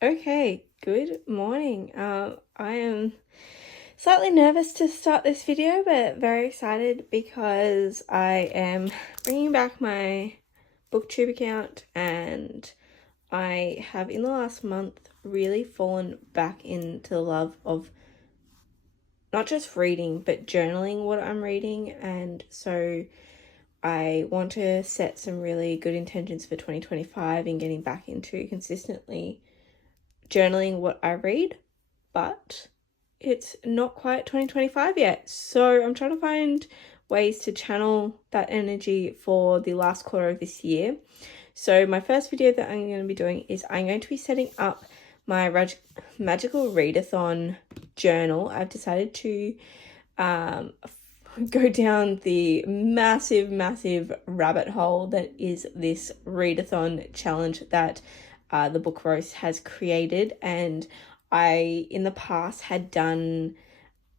Okay, good morning. I am slightly nervous to start this video, but very excited because I am bringing back my booktube account, and I have in the last month really fallen back into the love of not just reading but journaling what I'm reading. And so I want to set some really good intentions for 2025 in getting back into consistently journaling what I read, but it's not quite 2025 yet. So I'm trying to find ways to channel that energy for the last quarter of this year. So my first video that I'm going to be doing is I'm going to be setting up my Magical Readathon journal. I've decided to go down the massive rabbit hole that is this readathon challenge that the Book Roast has created, and I in the past had done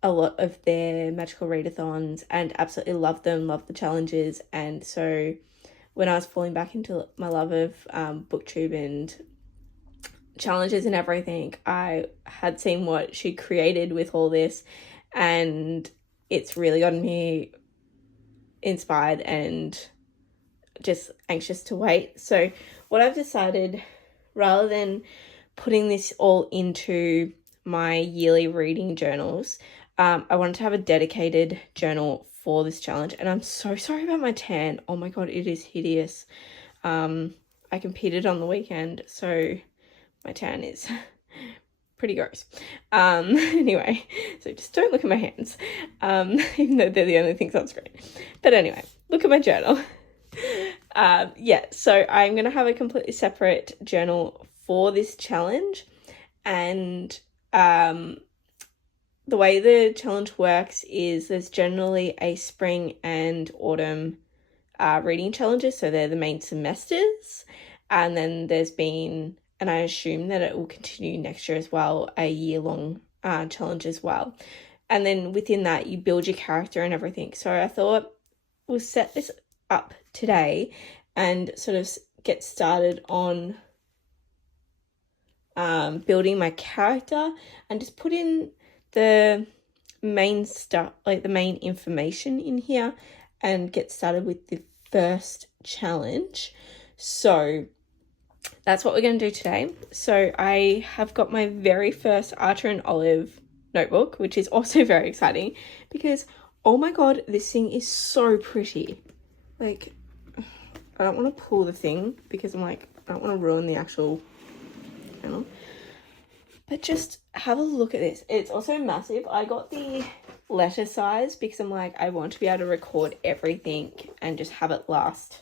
a lot of their magical readathons and absolutely loved them, loved the challenges. And so when I was falling back into my love of booktube and challenges and everything, I had seen what she created with all this, and it's really gotten me inspired and just anxious to wait. So what I've decided, rather than putting this all into my yearly reading journals, I wanted to have a dedicated journal for this challenge. And I'm so sorry about my tan. Oh my god, it is hideous. I competed on the weekend, so my tan is pretty gross. Anyway, so just don't look at my hands, even though they're the only things on screen. But anyway, look at my journal. Yeah, so I'm going to have a completely separate journal for this challenge. And the way the challenge works is there's generally a spring and autumn reading challenges, so they're the main semesters. And then there's been, and I assume that it will continue next year as well, a year-long challenge as well. And then within that, you build your character and everything. So I thought we'll set this up today and sort of get started on building my character and just put in the main stuff, like the main information in here, and get started with the first challenge. So that's what we're going to do today. So I have got my very first Archer and Olive notebook, which is also very exciting because, oh my god, this thing is so pretty. Like, I don't want to pull the thing because I'm like, I don't want to ruin the actual panel. But just have a look at this. It's also massive. I got the letter size because I'm like, I want to be able to record everything and just have it last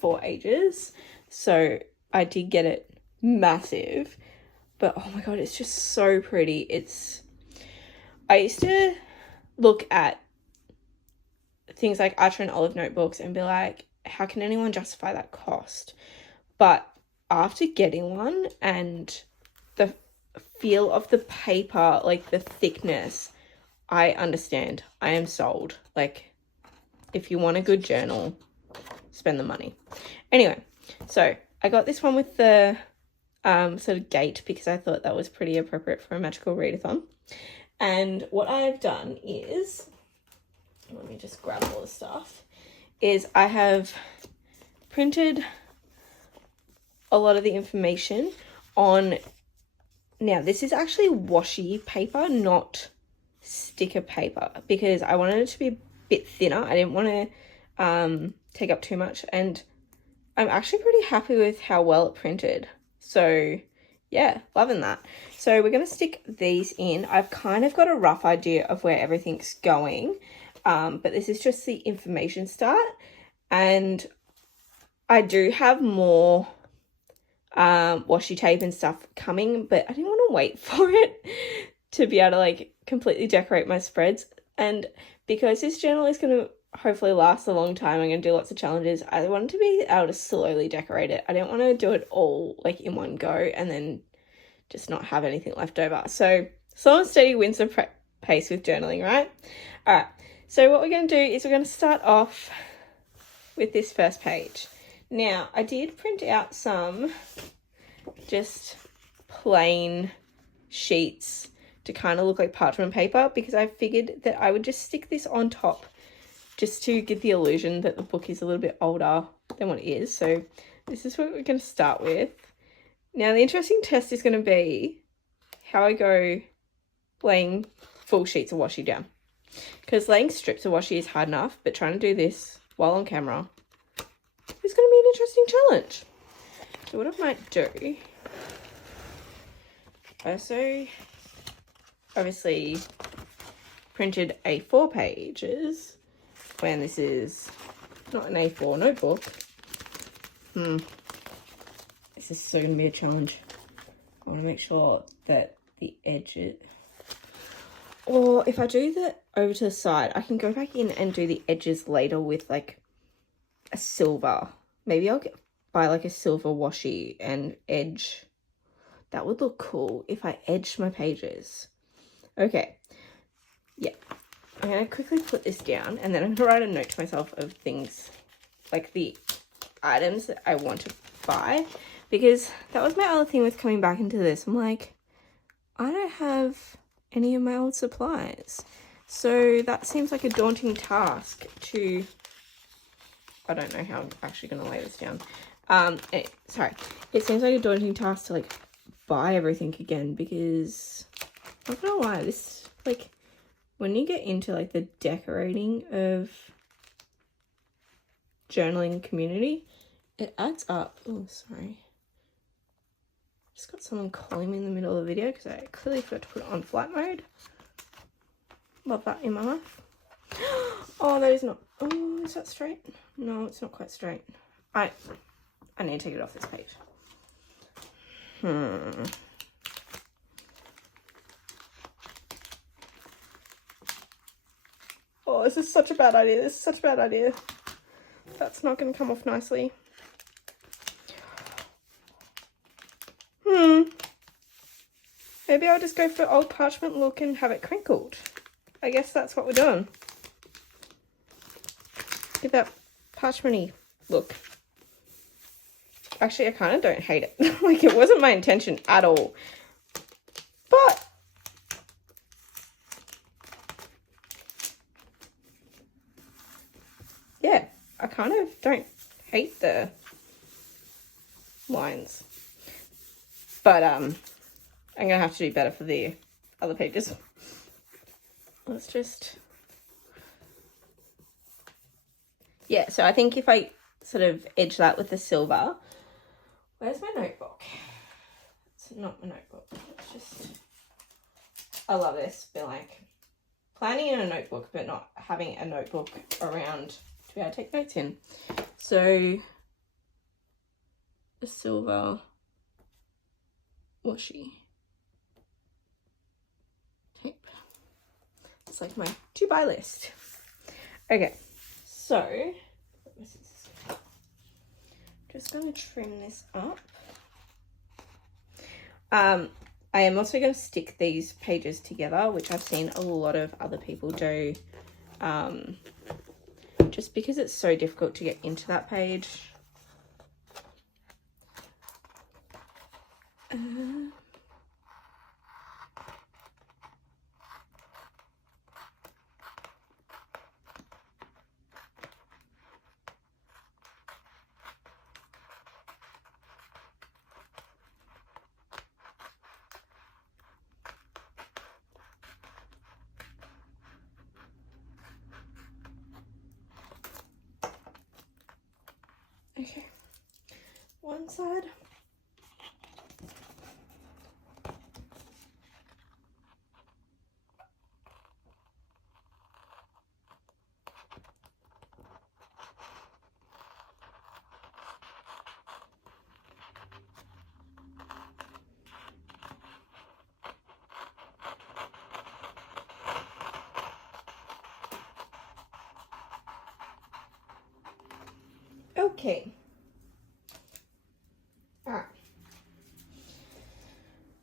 for ages. So I did get it massive. But oh my god, it's just so pretty. I used to look at things like Archer and Olive notebooks and be like, how can anyone justify that cost? But after getting one and the feel of the paper, like the thickness, I understand. I am sold. Like, if you want a good journal, spend the money. Anyway, so I got this one with the sort of gate because I thought that was pretty appropriate for a magical readathon. And what I've done is, let me just grab all the stuff, is I have printed a lot of the information on, now this is actually washi paper, not sticker paper, because I wanted it to be a bit thinner. I didn't want to take up too much, and I'm actually pretty happy with how well it printed. So yeah, loving that. So we're going to stick these in. I've kind of got a rough idea of where everything's going, but this is just the information start. And I do have more washi tape and stuff coming, but I didn't want to wait for it to be able to like completely decorate my spreads. And because this journal is going to hopefully last a long time, I'm going to do lots of challenges, I wanted to be able to slowly decorate it. I didn't want to do it all like in one go and then just not have anything left over. So slow and steady wins the pace with journaling, right? All right, so what we're going to do is we're going to start off with this first page. Now, I did print out some just plain sheets to kind of look like parchment paper, because I figured that I would just stick this on top just to give the illusion that the book is a little bit older than what it is. So this is what we're going to start with. Now the interesting test is going to be how I go laying full sheets of washi down, because laying strips of washi is hard enough, but trying to do this while on camera is going to be an interesting challenge. So what I might do, I also obviously printed A4 pages when this is not an A4 notebook. This is so going to be a challenge. I want to make sure that the edges, or if I do that over to the side, I can go back in and do the edges later with like a silver. Maybe I'll buy like a silver washi and edge. That would look cool if I edged my pages. Okay, yeah, I'm going to quickly put this down, and then I'm going to write a note to myself of things, like the items that I want to buy, because that was my other thing with coming back into this. I'm like, I don't have any of my old supplies. So that seems like a daunting task to, I don't know how I'm actually going to lay this down. It seems like a daunting task to like buy everything again, because I'm not gonna lie, this, like, when you get into like the decorating of journaling community, it adds up. Oh, sorry. Just got someone calling me in the middle of the video because I clearly forgot to put it on flight mode. Love that in my life. Oh, that is not, oh, is that straight? No, it's not quite straight. I need to take it off this page. Oh, this is such a bad idea. This is such a bad idea. That's not going to come off nicely. Maybe I'll just go for old parchment look and have it crinkled. I guess that's what we're doing. Give that parchment-y look. Actually, I kind of don't hate it. Like, it wasn't my intention at all. But yeah, I kind of don't hate the lines. But I'm going to have to do better for the other pages. Let's just... Yeah, so I think if I sort of edge that with the silver... Where's my notebook? It's not my notebook. It's just... I love this. Been like planning in a notebook, but not having a notebook around to be able to take notes in. So, a silver washi tape. It's like my to-buy list. Okay, so just going to trim this up. I am also going to stick these pages together, which I've seen a lot of other people do, just because it's so difficult to get into that page. Okay, one side. Okay. Alright.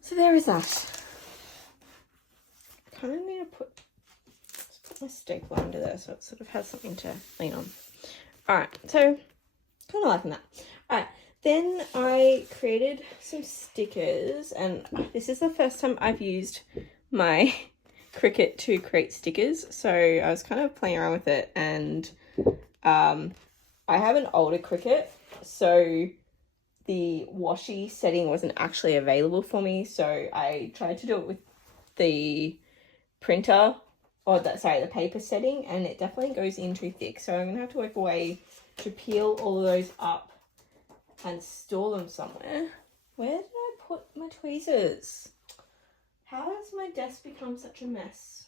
So there is that. I kind of need to put my stapler under there so it sort of has something to lean on. Alright, so kind of liking that. Alright, Then I created some stickers, and this is the first time I've used my Cricut to create stickers, so I was kind of playing around with it, and I have an older Cricut, so the washi setting wasn't actually available for me, so I tried to do it with the printer, or the paper setting, and it definitely goes in too thick, so I'm gonna have to work a way to peel all of those up and store them somewhere. Where did I put my tweezers? How has my desk become such a mess?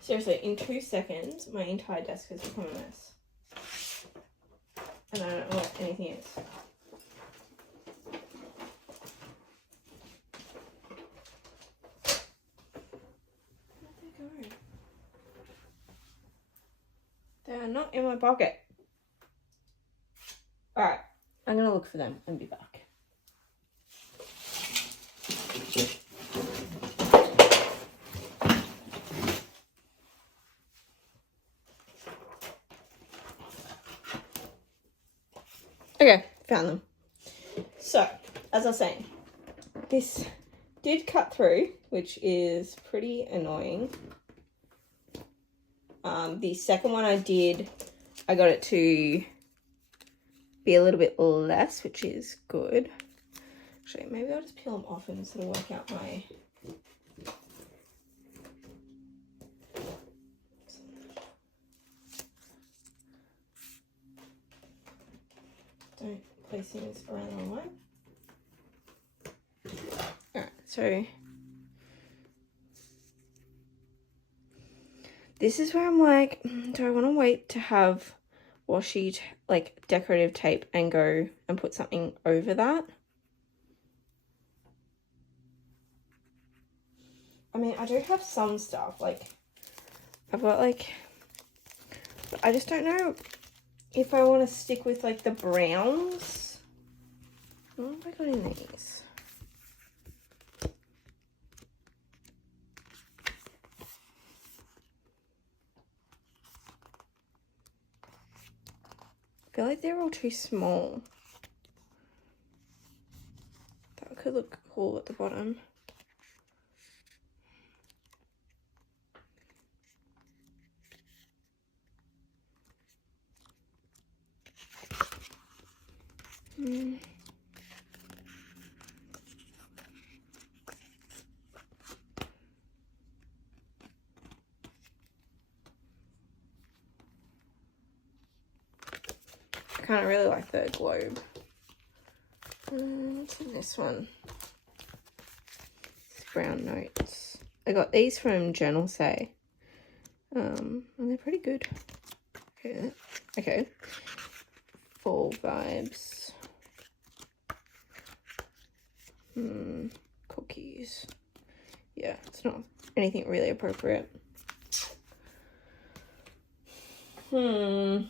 Seriously, in 2 seconds, my entire desk has become a mess. And I don't know what anything is. Where'd they go? They are not in my pocket. Alright, I'm gonna look for them and be back. Okay, found them. So, as I was saying, this did cut through, which is pretty annoying. The second one I got it to be a little bit less, which is good. Actually, maybe I'll just peel them off and sort of work out my... Don't place things around the wrong way. Alright, so this is where I'm like, do I want to wait to have washi, like decorative tape, and go and put something over that? I mean, I do have some stuff, like, I've got like, but I just don't know if I want to stick with like the browns. What have I got in these? I feel like they're all too small. That could look cool at the bottom. I kind of really like the globe. What's in this one? It's brown notes. I got these from Journal Say. And they're pretty good. Okay. Fall vibes. Cookies. Yeah, it's not anything really appropriate. I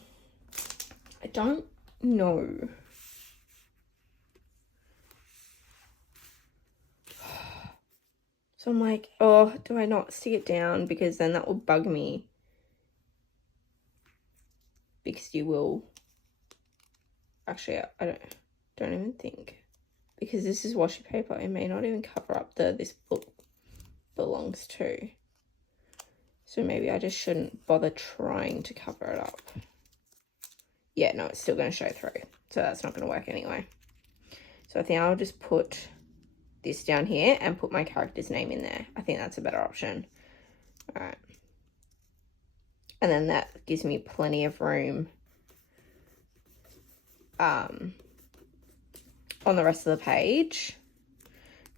don't know. So I'm like, oh, do I not stick it down? Because then that will bug me. Because you will. Actually, I don't even think. Because this is washi paper, it may not even cover up this book belongs to. So maybe I just shouldn't bother trying to cover it up. Yeah, no, it's still going to show through. So that's not going to work anyway. So I think I'll just put this down here and put my character's name in there. I think that's a better option. All right. And then that gives me plenty of room on the rest of the page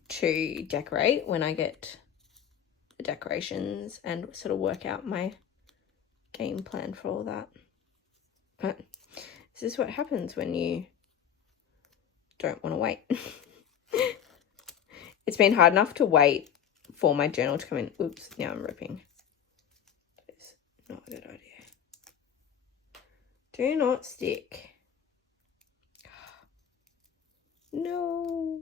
to decorate when I get the decorations and sort of work out my game plan for all that. But this is what happens when you don't want to wait. It's been hard enough to wait for my journal to come in. Oops, now I'm ripping. It's not a good idea. Do not stick. No.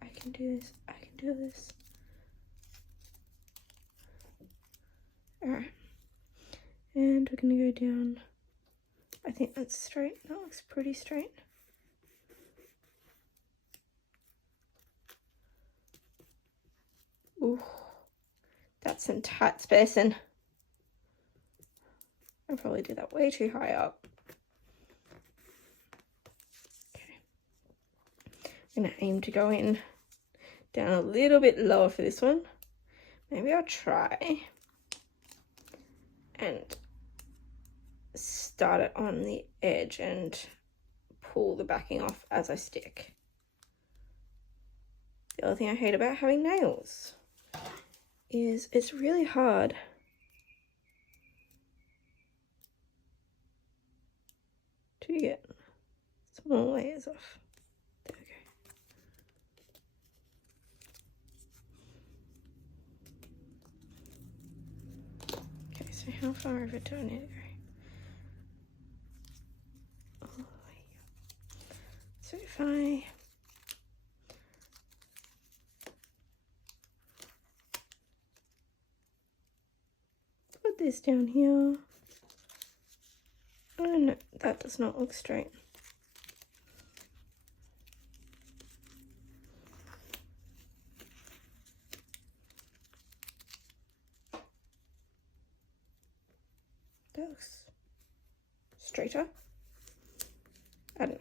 I can do this. I can do this. we're going to go down. I think that's straight. That looks pretty straight. Ooh, that's some tight spacing. I probably did that way too high up. Okay. I'm going to aim to go in down a little bit lower for this one. Maybe I'll try and start it on the edge and pull the backing off as I stick. The other thing I hate about having nails is it's really hard to get small layers off. There we go. Okay, so how far over do I need to go? All the way. So if I put this down here, oh no, that does not look straight. That looks straighter. I don't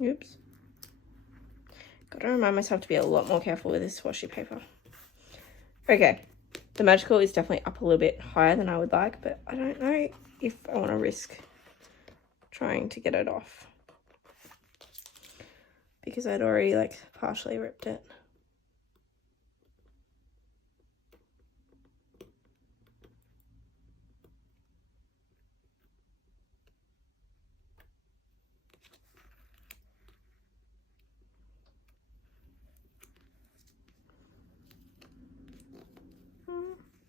know. Oops. Gotta remind myself to be a lot more careful with this washi paper. Okay, the magical is definitely up a little bit higher than I would like, but I don't know if I want to risk trying to get it off because I'd already like partially ripped it.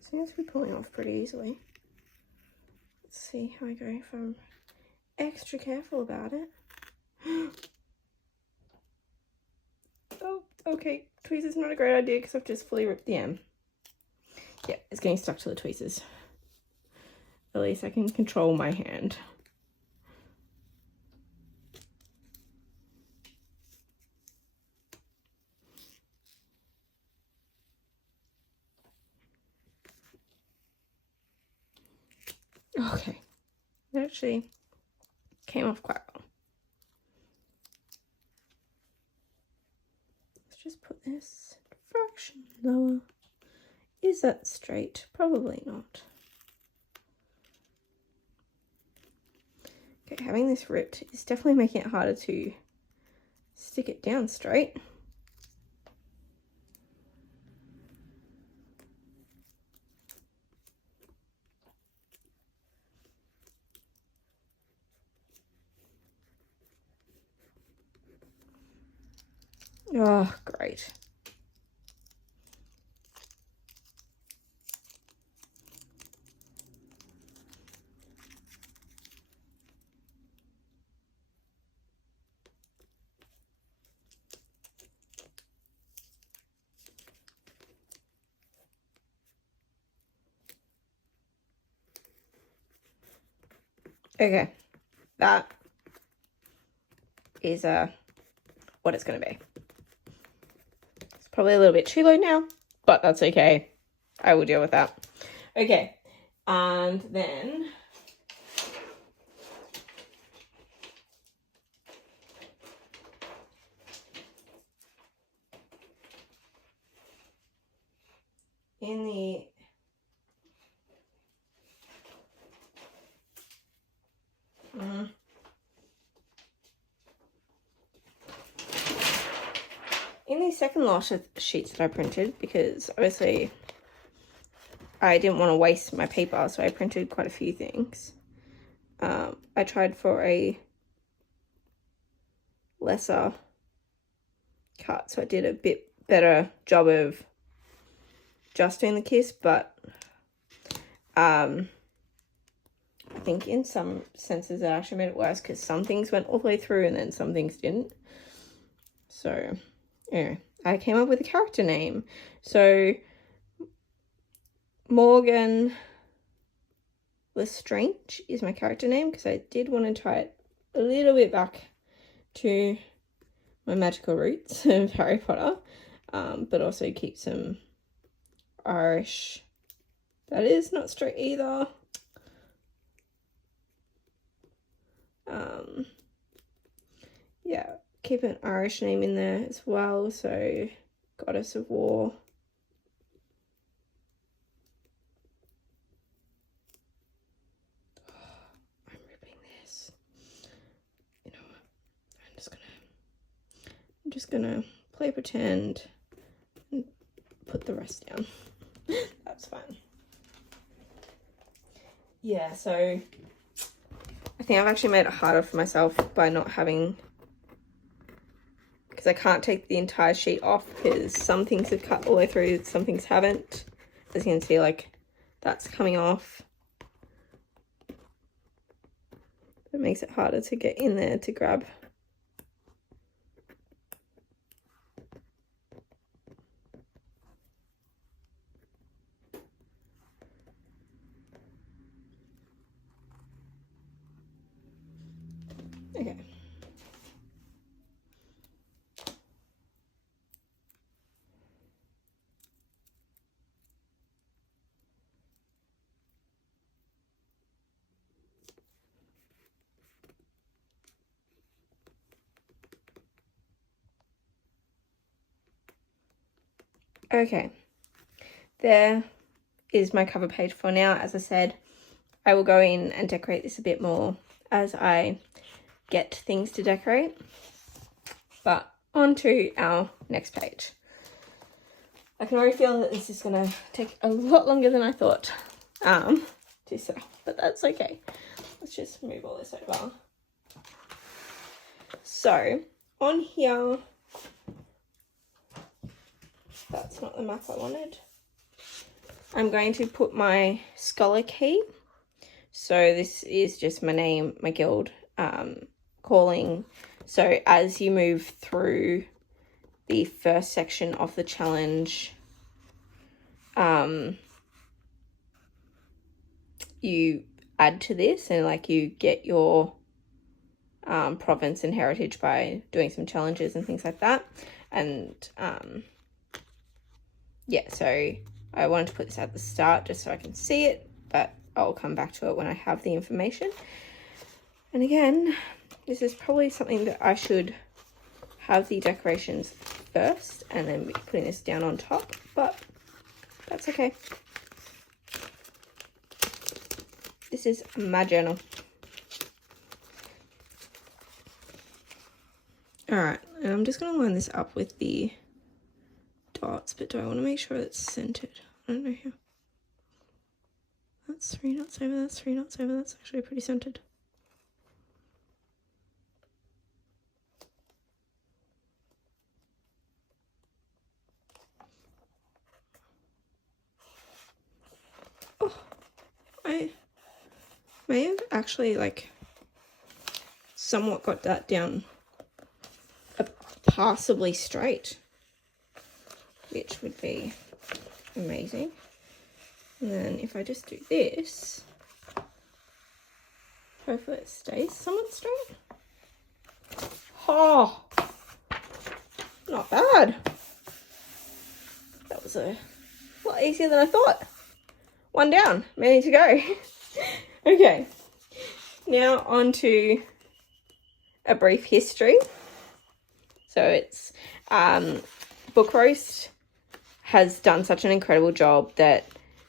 Seems to be pulling off pretty easily. Let's see how I go if I'm extra careful about it. Oh, okay. Tweezers not a great idea because I've just fully ripped the M. Yeah, it's getting stuck to the tweezers. At least I can control my hand. Okay, it actually came off quite well. Let's just put this a fraction lower. Is that straight? Probably not. Okay, having this ripped is definitely making it harder to stick it down straight. Oh, great. Okay, that is what it's going to be. It's probably a little bit too low now, but that's okay. I will deal with that. Okay, and then in the second lot of sheets that I printed, because obviously I didn't want to waste my paper, so I printed quite a few things. I tried for a lesser cut, so I did a bit better job of just doing the kiss, but I think in some senses it actually made it worse because some things went all the way through and then some things didn't. So anyway, I came up with a character name. So Morgan Lestrange is my character name, because I did want to tie it a little bit back to my magical roots of Harry Potter, but also keep some Irish. That is not straight either. Yeah, keep an Irish name in there as well. So Goddess of War. I'm ripping this. You know what? I'm just gonna play pretend and put the rest down. That's fine. Yeah, so I think I've actually made it harder for myself by not having, because I can't take the entire sheet off, because some things have cut all the way through, some things haven't. As you can see, like, that's coming off. It makes it harder to get in there to grab. Okay. Okay, there is my cover page for now. As I said, I will go in and decorate this a bit more as I get things to decorate. But on to our next page. I can already feel that this is going to take a lot longer than I thought to set up, but that's okay. Let's just move all this over. So on here, that's not the map I wanted. I'm going to put my scholar key. So this is just my name, my guild calling. So as you move through the first section of the challenge, you add to this, and like you get your province and heritage by doing some challenges and things like that. And yeah, so I wanted to put this at the start just so I can see it, but I'll come back to it when I have the information. And again, this is probably something that I should have the decorations first and then be putting this down on top, but that's okay. This is my journal. Alright, and I'm just going to line this up with the dots, but do I want to make sure it's centered? I don't know how. That's 3 knots over, that's 3 knots over, that's actually pretty centered. Oh, I may have actually like somewhat got that down passably straight, which would be amazing. And then if I just do this, hopefully it stays somewhat straight. Oh, not bad. That was a lot easier than I thought. One down, ready to go. Okay, now on to a brief history. So it's Book Roast has done such an incredible job that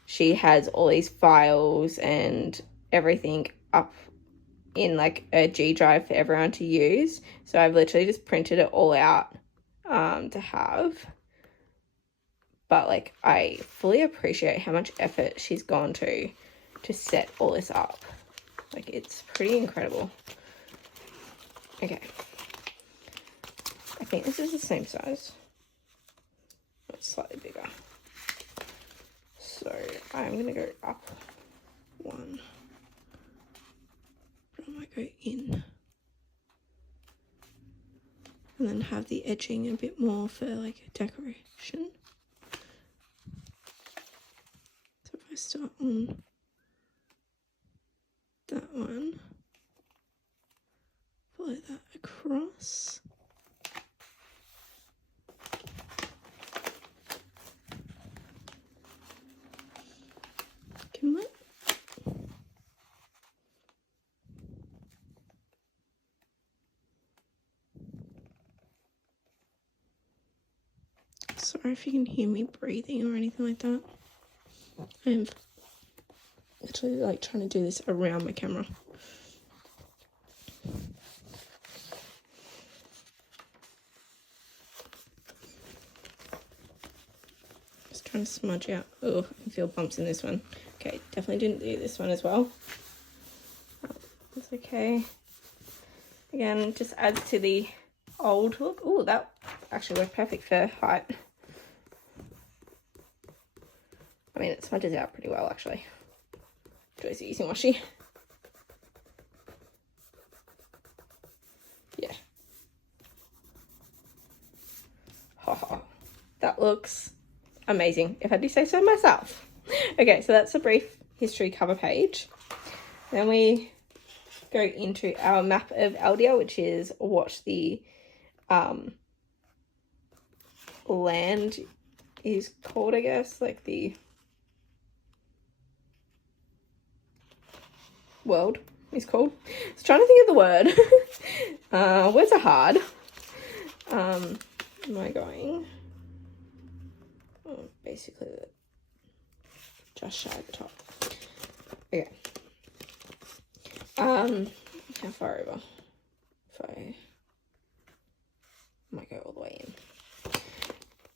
she has all these files and everything up in like a G drive for everyone to use. So I've literally just printed it all out to have. But like I fully appreciate how much effort she's gone to set all this up. Like it's pretty incredible. Okay. I think this is the same size. It's slightly bigger. So I'm going to go up one. I might go in. and then have the edging a bit more for like decoration. So if I start on that one, follow that across. Gimlet. Sorry if you can hear me breathing or anything like that. I'm literally like trying to do this around my camera. Just trying to smudge out. Oh, I can feel bumps in this one. Okay, definitely didn't do this one as well. Oh, that's okay. Again, just adds to the old look. Oh, that actually worked perfect for height. I mean, it smudges out pretty well, actually. Joy's using washi. Yeah. Haha. That looks amazing, if I do say so myself. Okay, so that's a brief history cover page. Then we go into our map of Eldia, which is what the land is called, I guess, like the world is called. I was trying to think of the word. Words are hard. Am I going? Oh, basically just shy of the top. Okay. How far over? If I might go all the way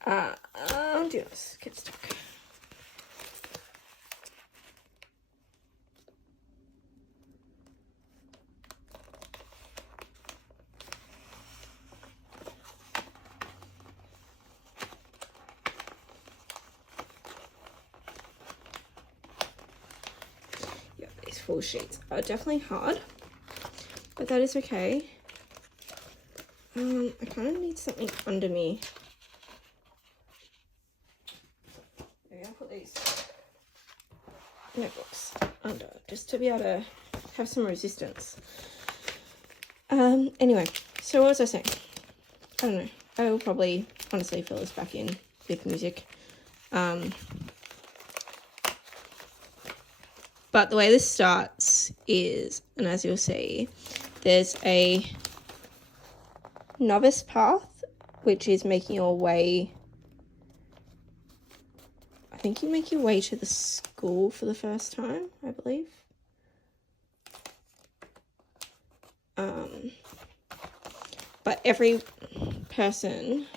in. Do this. Get stuck. Yeah, these full sheets are definitely hard, but that is okay. I kind of need something under me. Maybe I'll put these notebooks under just to be able to have some resistance. Anyway, so what was I saying? I don't know. I will probably honestly fill this back in with music. But the way this starts is, and as you'll see, there's a novice path, which is making your way, I think you make your way to the school for the first time, I believe. But every person,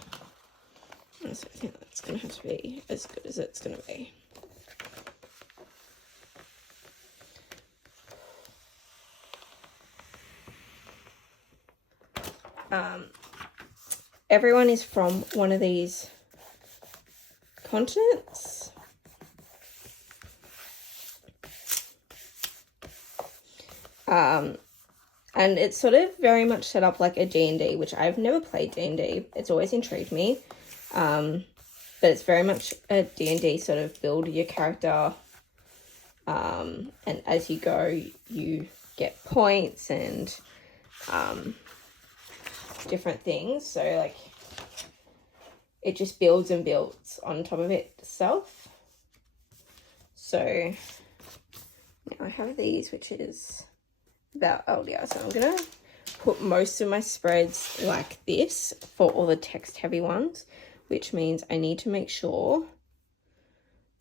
honestly, I think that's going to have to be as good as it's going to be. Everyone is from one of these continents. And it's sort of very much set up like a D&D, which I've never played D&D. It's always intrigued me. But it's very much a D&D sort of build your character. And as you go, you get points and different things. So like it just builds and builds on top of itself. So now I have these, which is about Eldia. So I'm gonna put most of my spreads like this for all the text heavy ones, which means I need to make sure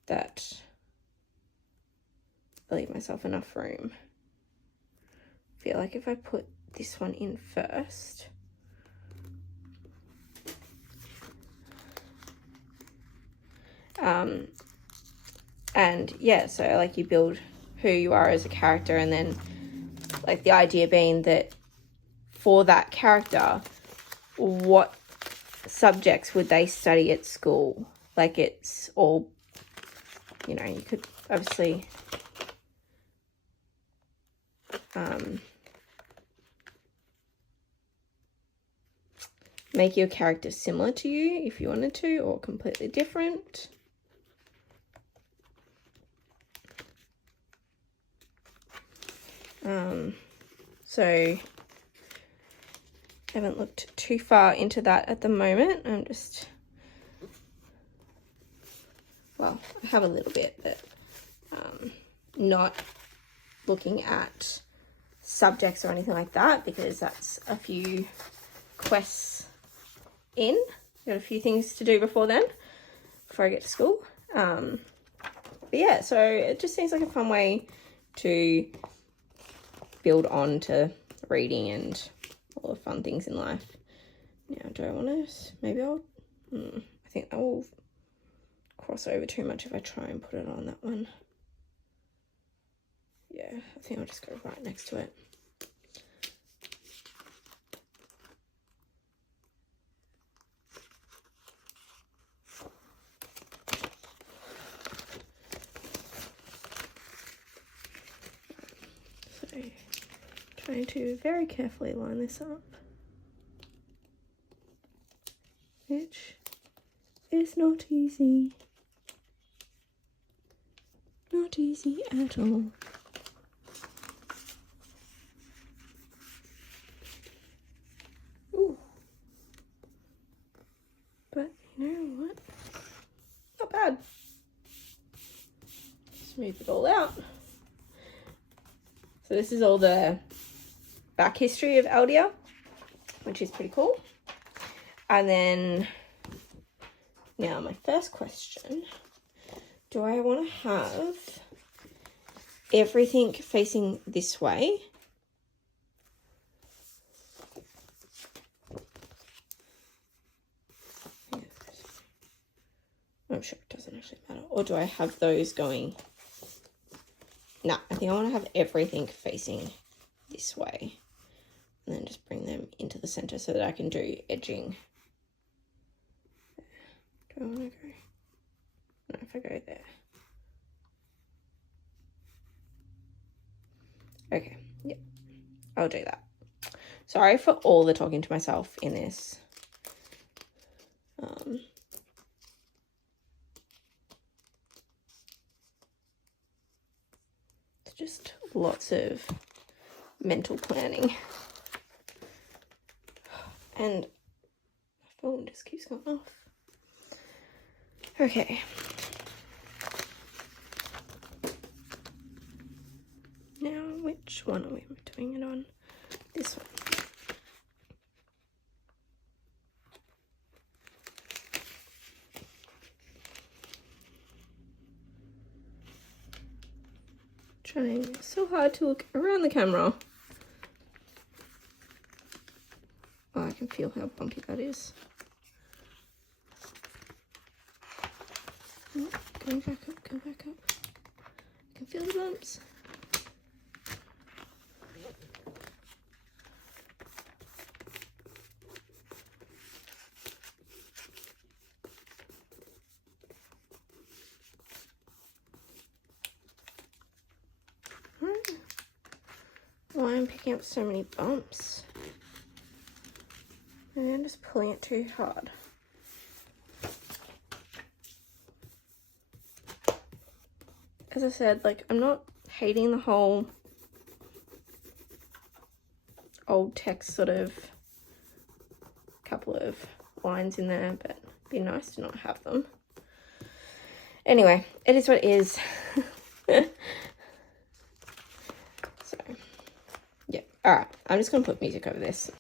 that I leave myself enough room. I feel like if I put this one in first, and yeah, so like you build who you are as a character, and then like the idea being that for that character, what subjects would they study at school? Like it's all, you know, you could obviously make your character similar to you if you wanted to, or completely different. So I haven't looked too far into that at the moment. I'm just, well, I have a little bit, but not looking at subjects or anything like that, because that's a few quests in. Got a few things to do before then, before I get to school. But yeah, so it just seems like a fun way to build on to reading and all the fun things in life. Now, do I want to, maybe I'll, I think that will cross over too much if I try and put it on that one. Yeah, I think I'll just go right next to it. So, trying to very carefully line this up, which is not easy. Not easy at all. Ooh. But you know what? Not bad. Smooth it all out. So this is all the back history of Eldia, which is pretty cool. And then, now my first question, do I want to have everything facing this way? I'm sure it doesn't actually matter. Or do I have those going? No, I think I want to have everything facing this way. And then just bring them into the center so that I can do edging. Do I want to go? No, if I go there. Okay, yep, I'll do that. Sorry for all the talking to myself in this. It's just lots of mental planning. And my phone just keeps going off. Okay. Now, which one are we doing it on? This one. Trying so hard to look around the camera. Oh, I can feel how bumpy that is. Oh, going back up, go back up. I can feel the bumps. Why I'm picking up so many bumps? Maybe I'm just pulling it too hard. As I said, like, I'm not hating the whole old text sort of couple of lines in there, but it'd be nice to not have them. Anyway, it is what it is. So, yeah. All right, I'm just going to put music over this.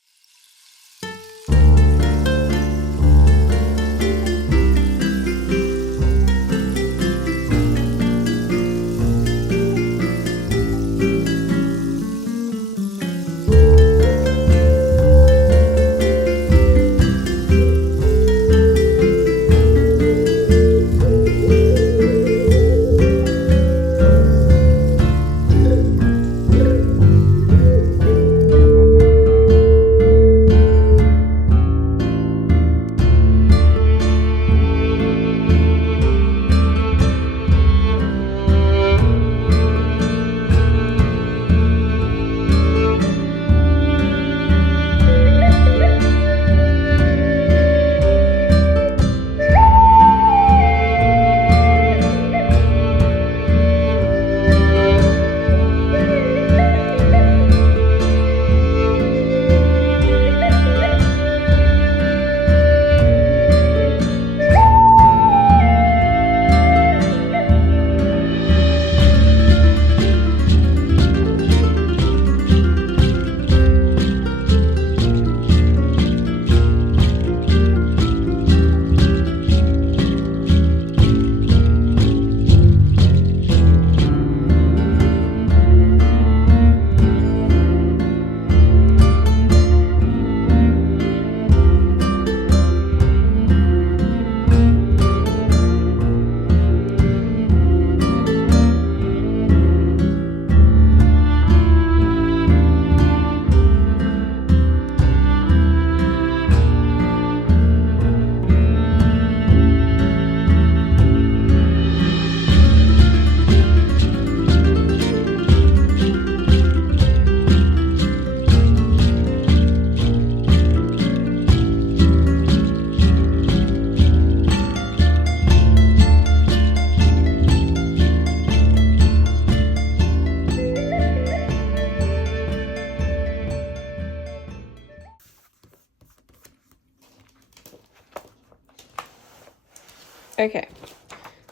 Okay,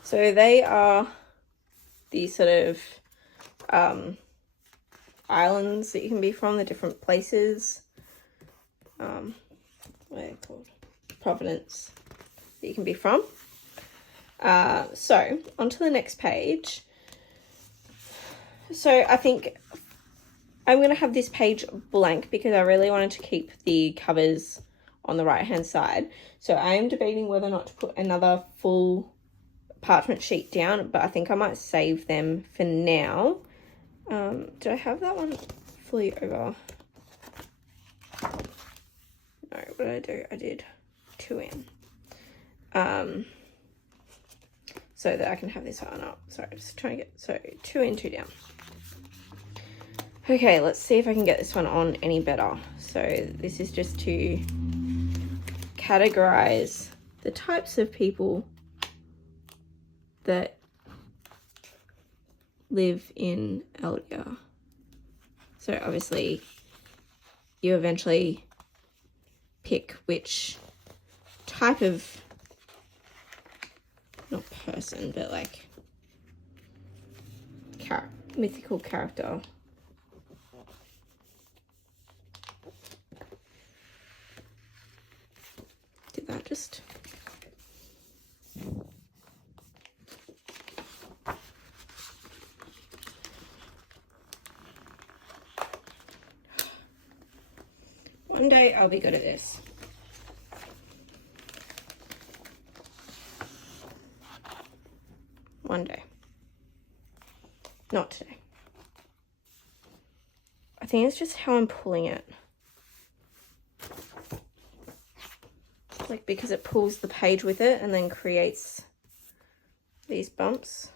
so they are these sort of islands that you can be from, the different places. What are they called? Provenance that you can be from. So on to the next page. So I think I'm going to have this page blank because I really wanted to keep the covers on the right hand side. So I am debating whether or not to put another full parchment sheet down, but I think I might save them for now. Did I have that one fully over? No, what did I do? I did 2 in. So that I can have this one up. Sorry, I'm just trying to get, so 2 in, 2 down. Okay, let's see if I can get this one on any better. So this is just to categorize the types of people that live in Eldia. So obviously you eventually pick which type of, not person, but like mythical character. Did that just... One day I'll be good at this. One day. Not today. I think it's just how I'm pulling it. Like, because it pulls the page with it and then creates these bumps.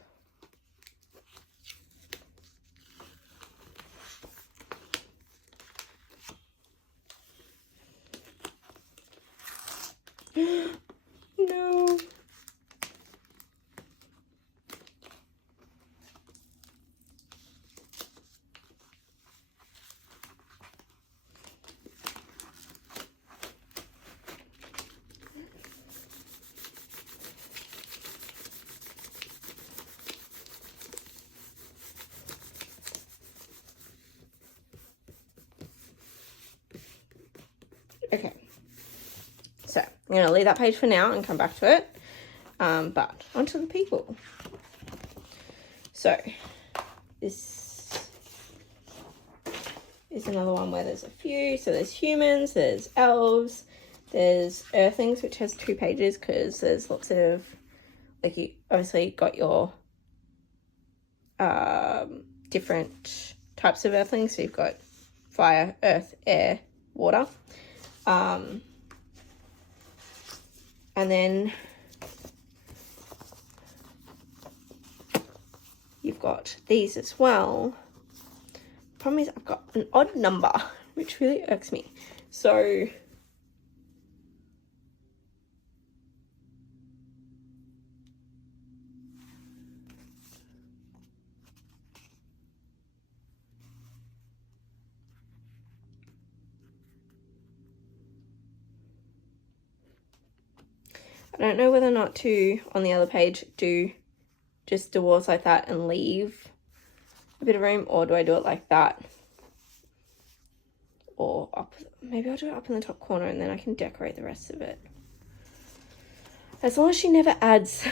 No. Okay, so I'm going to leave that page for now and come back to it, but onto the people. So this is another one where there's a few. So there's humans, there's elves, there's earthlings, which has 2 pages because there's lots of, like, you obviously got your different types of earthlings. So you've got fire, earth, air, water. And then you've got these as well. Problem is I've got an odd number, which really irks me. So I don't know whether or not to, on the other page, do just dwarves like that and leave a bit of room, or do I do it like that? Or up, maybe I'll do it up in the top corner and then I can decorate the rest of it. As long as she never adds,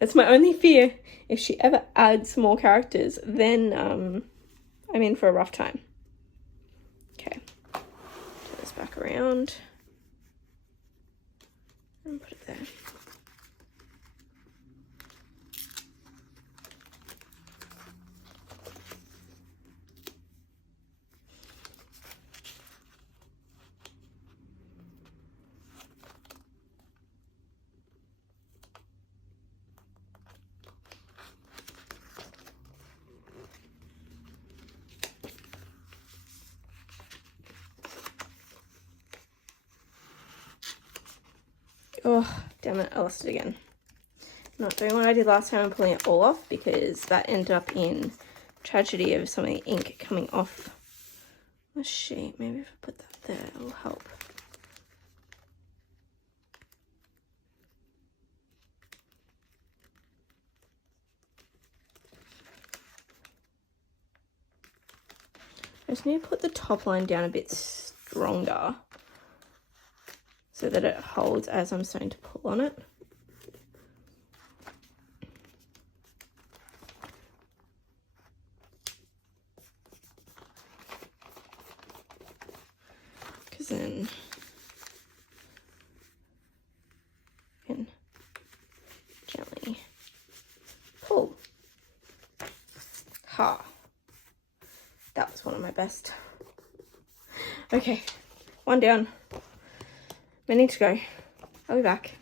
that's my only fear. If she ever adds more characters, then I'm in for a rough time. Okay, turn this back around. And put it there. Oh, damn it, I lost it again. Not doing what I did last time and pulling it all off, because that ended up in tragedy of some of the ink coming off the sheet. Maybe if I put that there, it'll help. just need to put the top line down a bit stronger so that it holds as I'm starting to pull on it. Because then I can gently pull. Ha! That was one of my best. Okay, one down. Minute to go. I'll be back.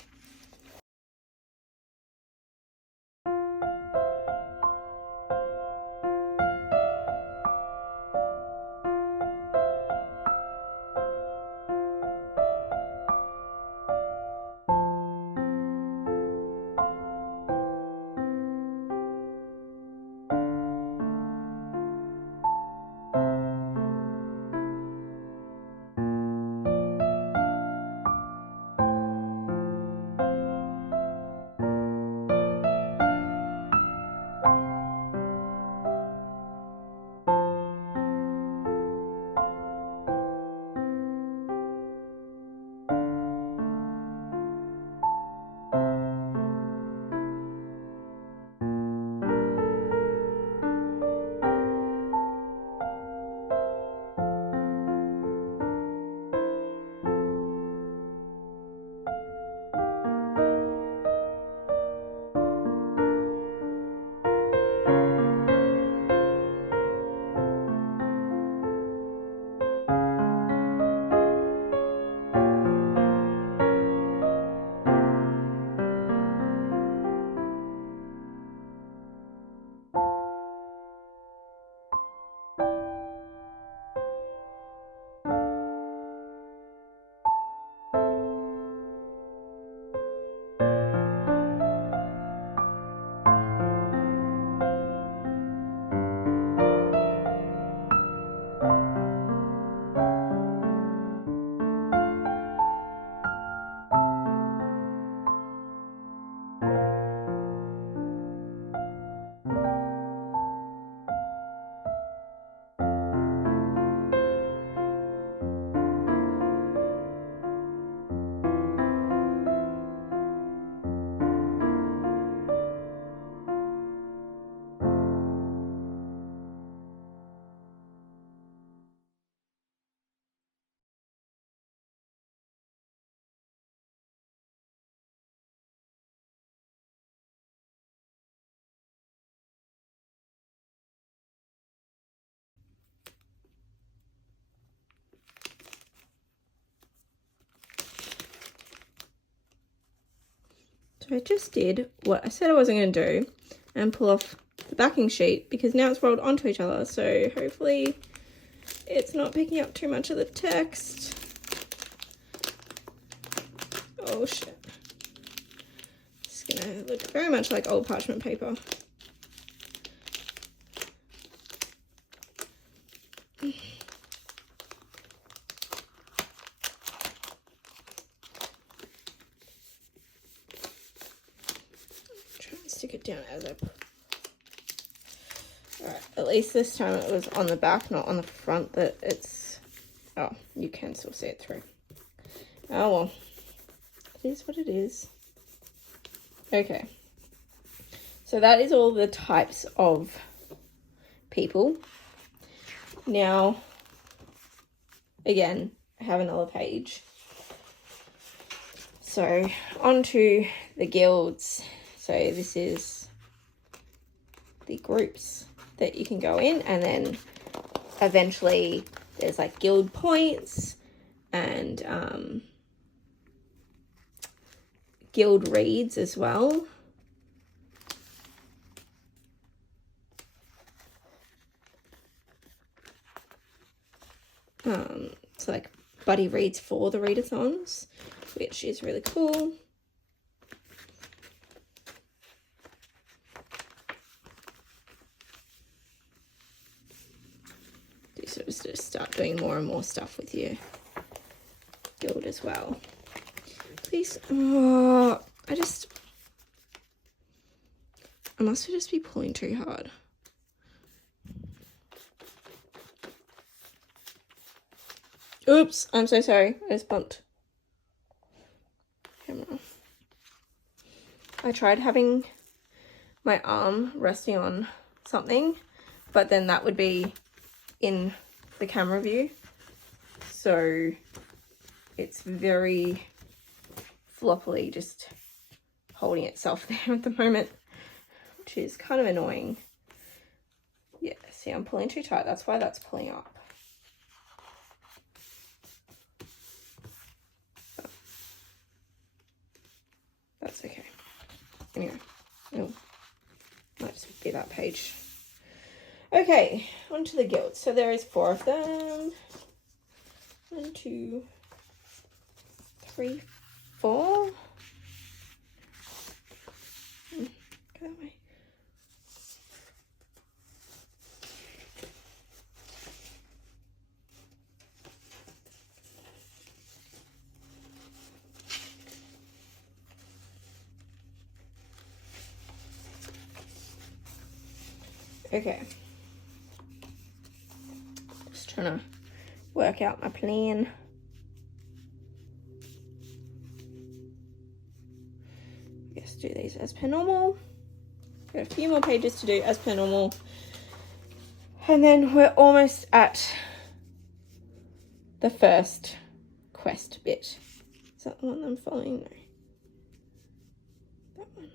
So I just did what I said I wasn't going to do and pull off the backing sheet because now it's rolled onto each other. So hopefully it's not picking up too much of the text. Oh shit. It's going to look very much like old parchment paper. Stick it down as I. Alright, at least this time it was on the back, not on the front, that it's. Oh, you can still see it through. Oh well. It is what it is. Okay. So that is all the types of people. Now, again, I have another page. So, on to the guilds. So this is the groups that you can go in, and then eventually there's like guild points and guild reads as well. So like buddy reads for the readathons, which is really cool. So just start doing more and more stuff with your guild as well. Please, oh, I must just be pulling too hard. Oops, I'm so sorry. I just bumped camera. I tried having my arm resting on something, but then that would be in the camera view. So it's very floppily just holding itself there at the moment, which is kind of annoying. Yeah, see, I'm pulling too tight. That's why that's pulling up. But that's okay. Anyway, oh, might just be that page. Okay, on to the gilts. So there is 4 of them. 1, 2, 3, 4. Go that way. Okay. Just trying to work out my plan. Just do these as per normal. Got a few more pages to do as per normal. And then we're almost at the first quest bit. Is that the one I'm following? No. That one.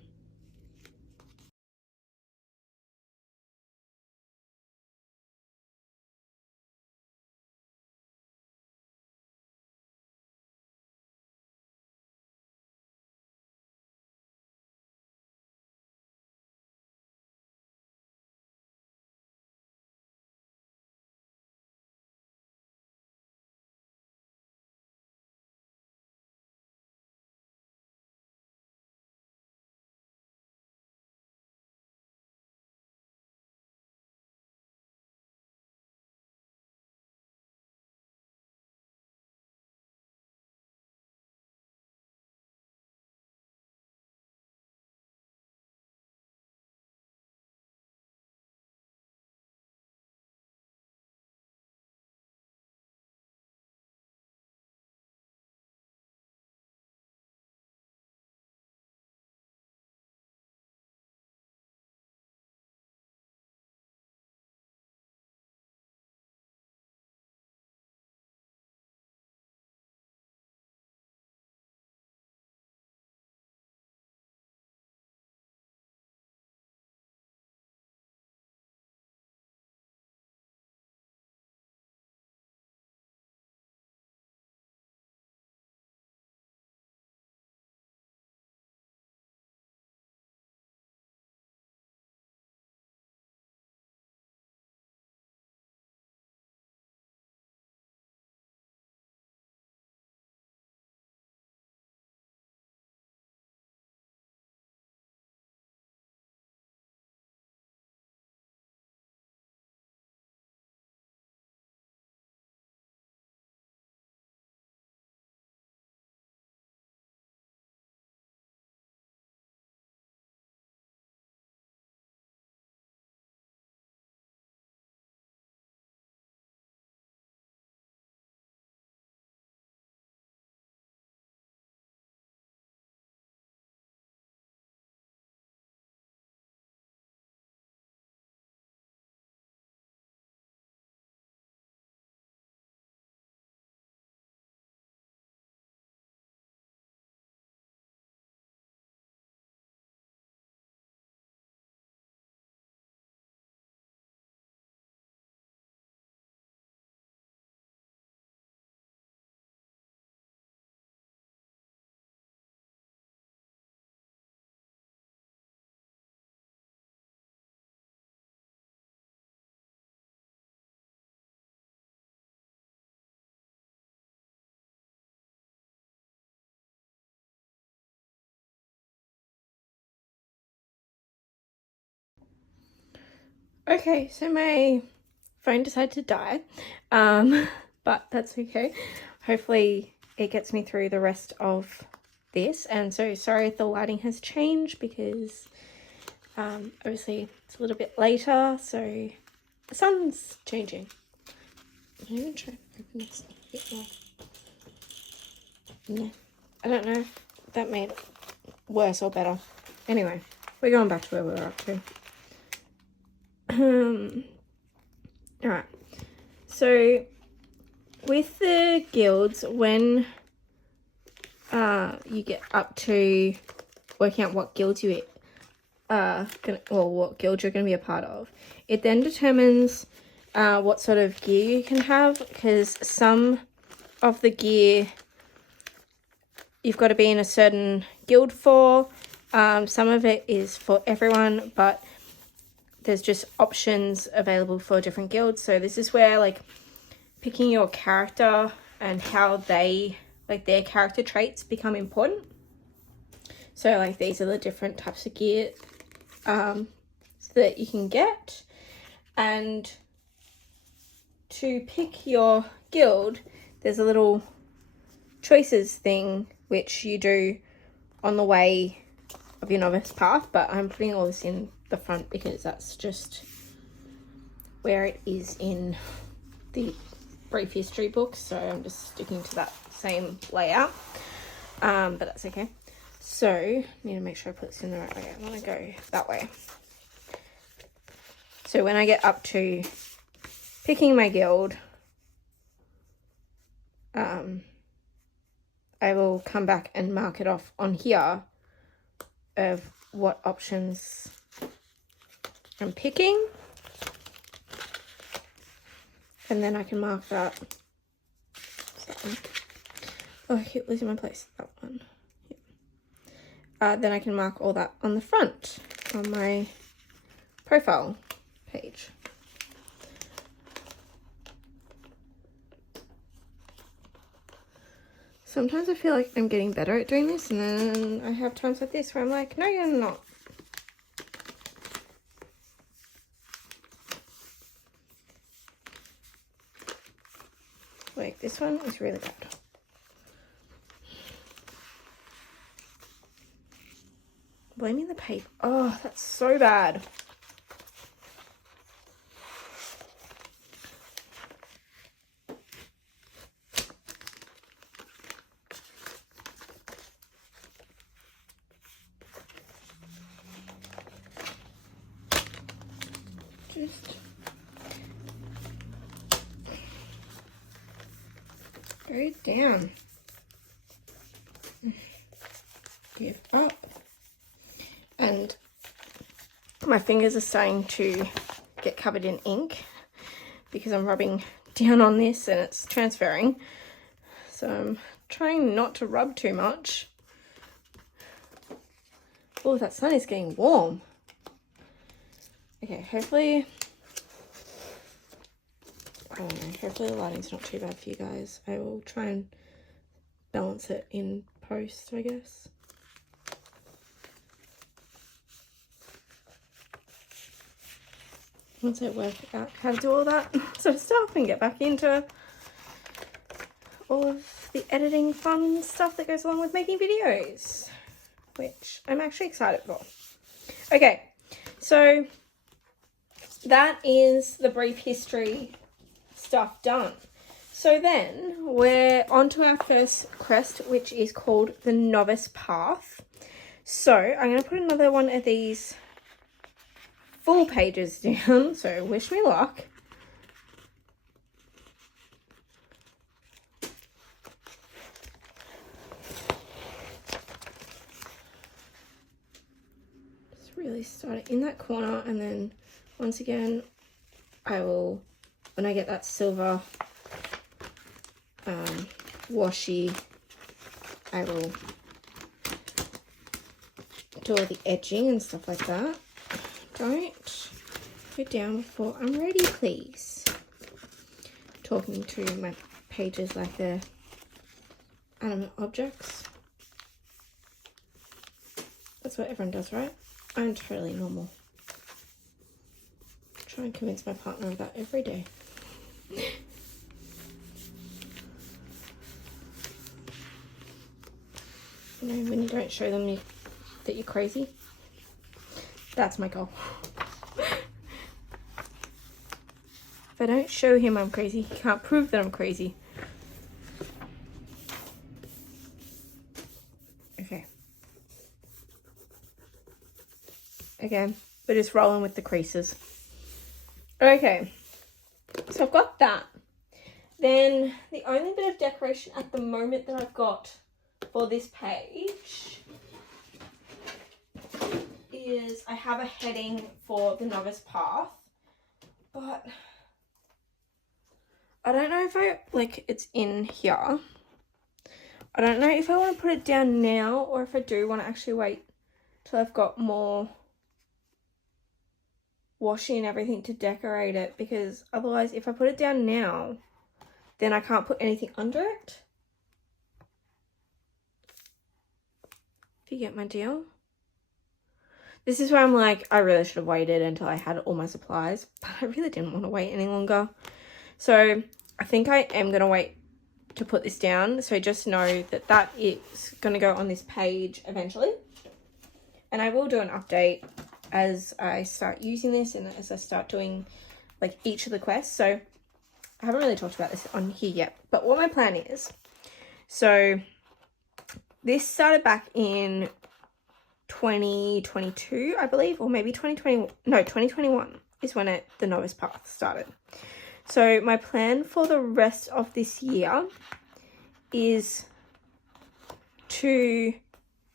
Okay, so my phone decided to die, but that's okay. Hopefully it gets me through the rest of this. And so sorry if the lighting has changed because obviously it's a little bit later, so the sun's changing. I'm going to try and open this. bit more. No, I don't know if that made it worse or better. Anyway, we're going back to where we were up to. Alright, so with the guilds, when you get up to working out what guilds you what guild you're going to be a part of, it then determines what sort of gear you can have, because some of the gear you've got to be in a certain guild for. Some of it is for everyone, but there's just options available for different guilds. So this is where like picking your character and how they, like their character traits become important. So like these are the different types of gear that you can get. And to pick your guild, there's a little choices thing which you do on the way of your novice path, but I'm putting all this in the front because that's just where it is in the brief history book, so I'm just sticking to that same layout, but that's okay. So I need to make sure I put this in the right way. I want to go that way. So when I get up to picking my guild, I will come back and mark it off on here of what options I'm picking, and then I can mark that. Oh, I keep losing my place. That one. Yeah. Then I can mark all that on the front on my profile page. Sometimes I feel like I'm getting better at doing this, and then I have times like this where I'm like, no, you're not. Like, this one is really bad. Blaming the paper. Oh, that's so bad. Just go down. Give up. And my fingers are starting to get covered in ink because I'm rubbing down on this and it's transferring. So I'm trying not to rub too much. Oh, that sun is getting warm. Okay, hopefully, I don't know, hopefully the lighting's not too bad for you guys. I will try and balance it in post, I guess. Once I work out how to do all that sort of stuff and get back into all of the editing fun stuff that goes along with making videos, which I'm actually excited for. Okay, so that is the brief history stuff done. So then we're on to our first quest, which is called the Novice Path. So I'm going to put another one of these full pages down, so wish me luck. Just really start it in that corner, and then once again I will, when I get that silver washi, I will do all the edging and stuff like that. Don't go down before I'm ready, please. Talking to my pages like they're animate objects. That's what everyone does, right? I'm totally normal. Try and convince my partner of that every day. You know, when you don't show them that you're crazy. That's my goal. If I don't show him I'm crazy, he can't prove that I'm crazy. Again, we're just rolling with the creases. Okay, so I've got that. Then the only bit of decoration at the moment that I've got for this page is I have a heading for the Novice Path, but I don't know if it's in here. I don't know if I want to put it down now or if I do want to actually wait till I've got more washi and everything to decorate it, because otherwise if I put it down now, then I can't put anything under it. If you get my deal. This is where I'm like, I really should have waited until I had all my supplies, but I really didn't want to wait any longer. So I think I am going to wait to put this down. So just know that that is going to go on this page eventually. And I will do an update as I start using this and as I start doing like each of the quests. So I haven't really talked about this on here yet, but what my plan is, so this started back in 2022, I believe, or maybe 2021 is when the Novice Path started. So my plan for the rest of this year is to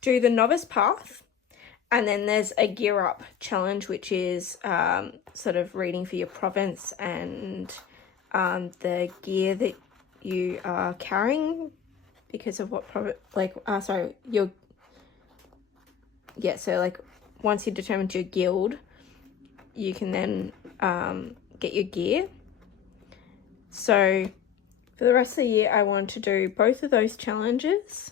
do the Novice Path, and then there's a Gear Up challenge, which is sort of reading for your province and the gear that you are carrying because of what so like once you've determined your guild, you can then get your gear. So for the rest of the year, I want to do both of those challenges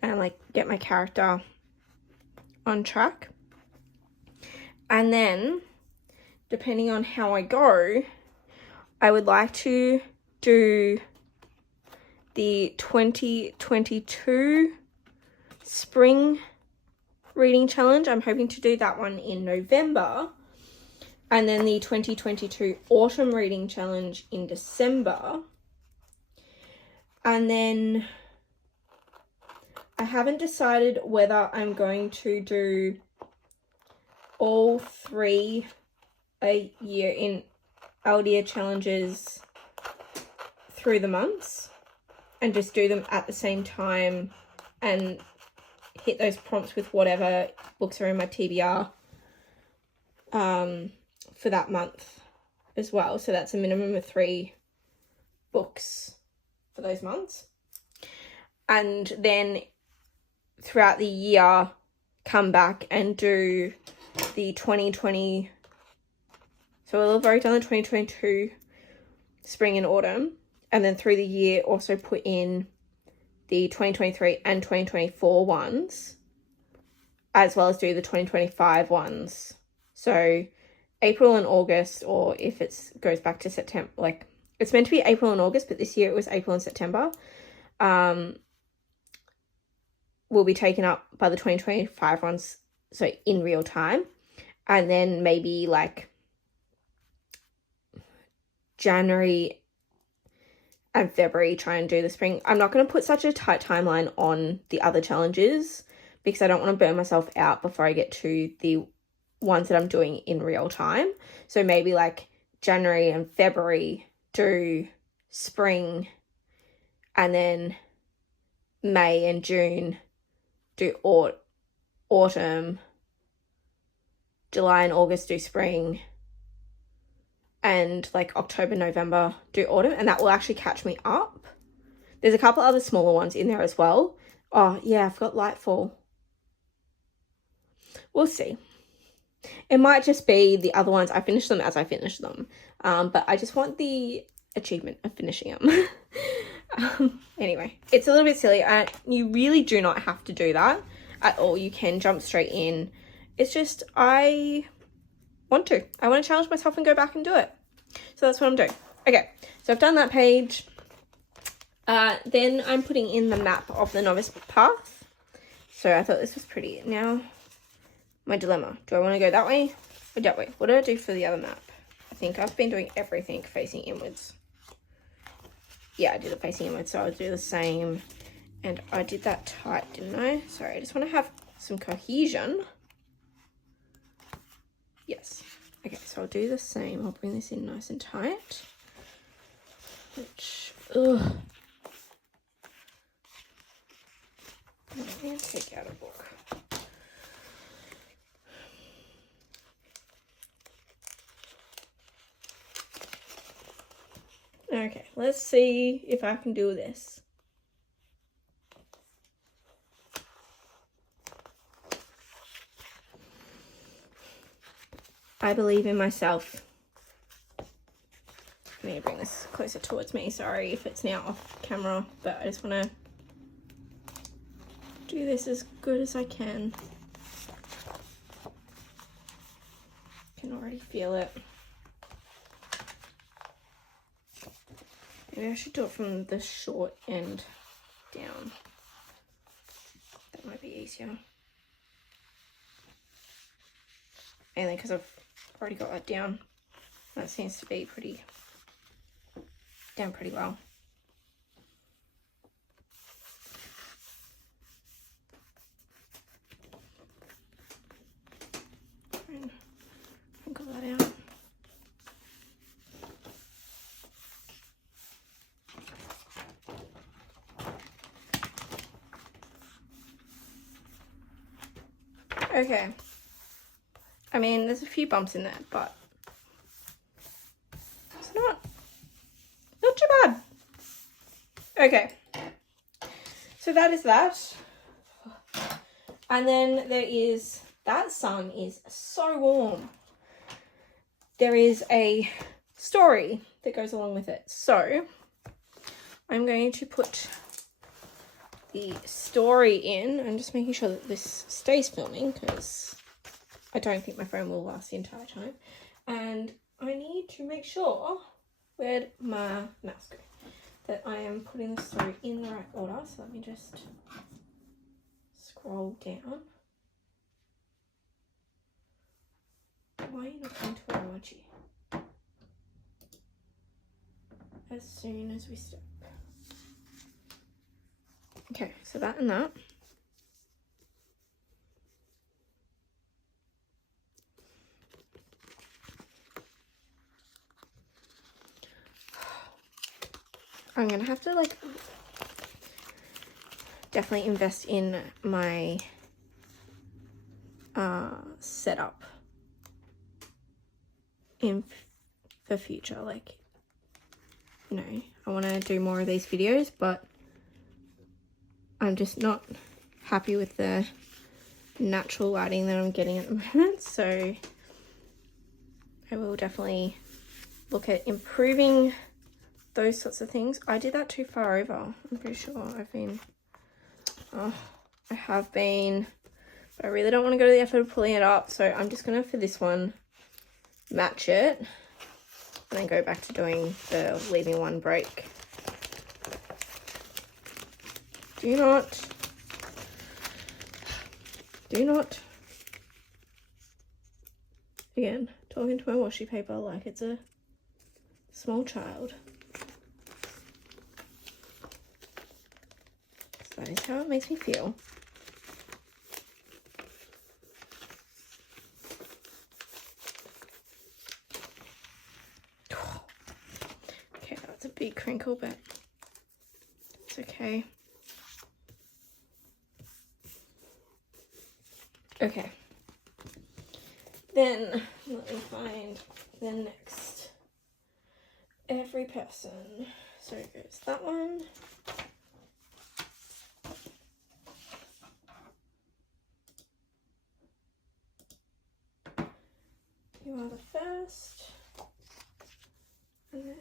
and like get my character on track. And then depending on how I go, I would like to do the 2022 spring reading challenge. I'm hoping to do that one in November, and then the 2022 autumn reading challenge in December. And then I haven't decided whether I'm going to do all 3 a year in Aldia challenges through the months and just do them at the same time and hit those prompts with whatever books are in my TBR for that month as well. So that's a minimum of 3 books for those months. And then throughout the year, come back and do the 2020. So we'll have already done the 2022 spring and autumn. And then through the year, also put in the 2023 and 2024 ones, as well as do the 2025 ones. So April and August, or if it goes back to September, like it's meant to be April and August, but this year it was April and September, will be taken up by the 2025 ones, so in real time. And then maybe like January and February try and do the spring. I'm not going to put such a tight timeline on the other challenges because I don't want to burn myself out before I get to the ones that I'm doing in real time. So maybe like January and February do spring, and then May and June do autumn, July and August do spring, and like October, November do autumn, and that will actually catch me up. There's a couple other smaller ones in there as well. Oh yeah, I've got Lightfall. We'll see. It might just be the other ones. I finish them as I finish them. But I just want the achievement of finishing them. Anyway, it's a little bit silly. You really do not have to do that at all. You can jump straight in. It's just I want to challenge myself and go back and do it. So that's what I'm doing. Okay, so I've done that page. Then I'm putting in the map of the Novice Path. So I thought this was pretty. Now, my dilemma. Do I want to go that way or that way? What did I do for the other map? I think I've been doing everything facing inwards. Yeah, I did it facing inwards, so I'll do the same. And I did that tight, didn't I? Sorry, I just want to have some cohesion. Yes. Okay, so I'll do the same. I'll bring this in nice and tight. Which, ugh. I'm going to take out a book. Okay, let's see if I can do this. I believe in myself. I need to bring this closer towards me. Sorry if it's now off camera, but I just want to do this as good as I can. I can already feel it. Maybe I should do it from the short end down. That might be easier. Mainly because I've already got that down. That seems to be down pretty well. Wrinkle that out. Okay. I mean, there's a few bumps in there, but it's not too bad. Okay. So that is that. And then there is, that sun is so warm. There is a story that goes along with it. So I'm going to put the story in. I'm just making sure that this stays filming because I don't think my phone will last the entire time. And I need to make sure, where'd my mouse go, that I am putting the story in the right order. So let me just scroll down. Why are you not going to washi? As soon as we stop. Okay, so that and that. I'm gonna have to like definitely invest in my setup in the future. Like, you know, I want to do more of these videos, but I'm just not happy with the natural lighting that I'm getting at the moment. So I will definitely look at improving those sorts of things. I did that too far over. I'm pretty sure I have been, but I really don't want to go to the effort of pulling it up. So I'm just going to, for this one, match it and then go back to doing the leaving one break. Do not, again, talking to my washi paper like it's a small child. So that is how it makes me feel. Okay, that's a big crinkle, but it's okay. Okay. Then let me find the next every person. So it goes that one. You are the first. And then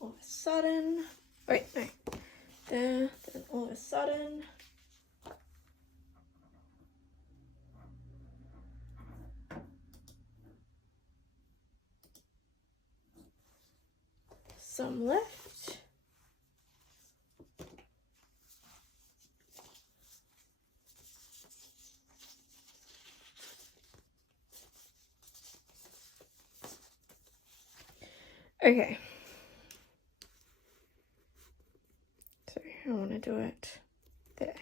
all of a sudden, wait, no, there, then all of a sudden, some left. Okay. So I want to do it there.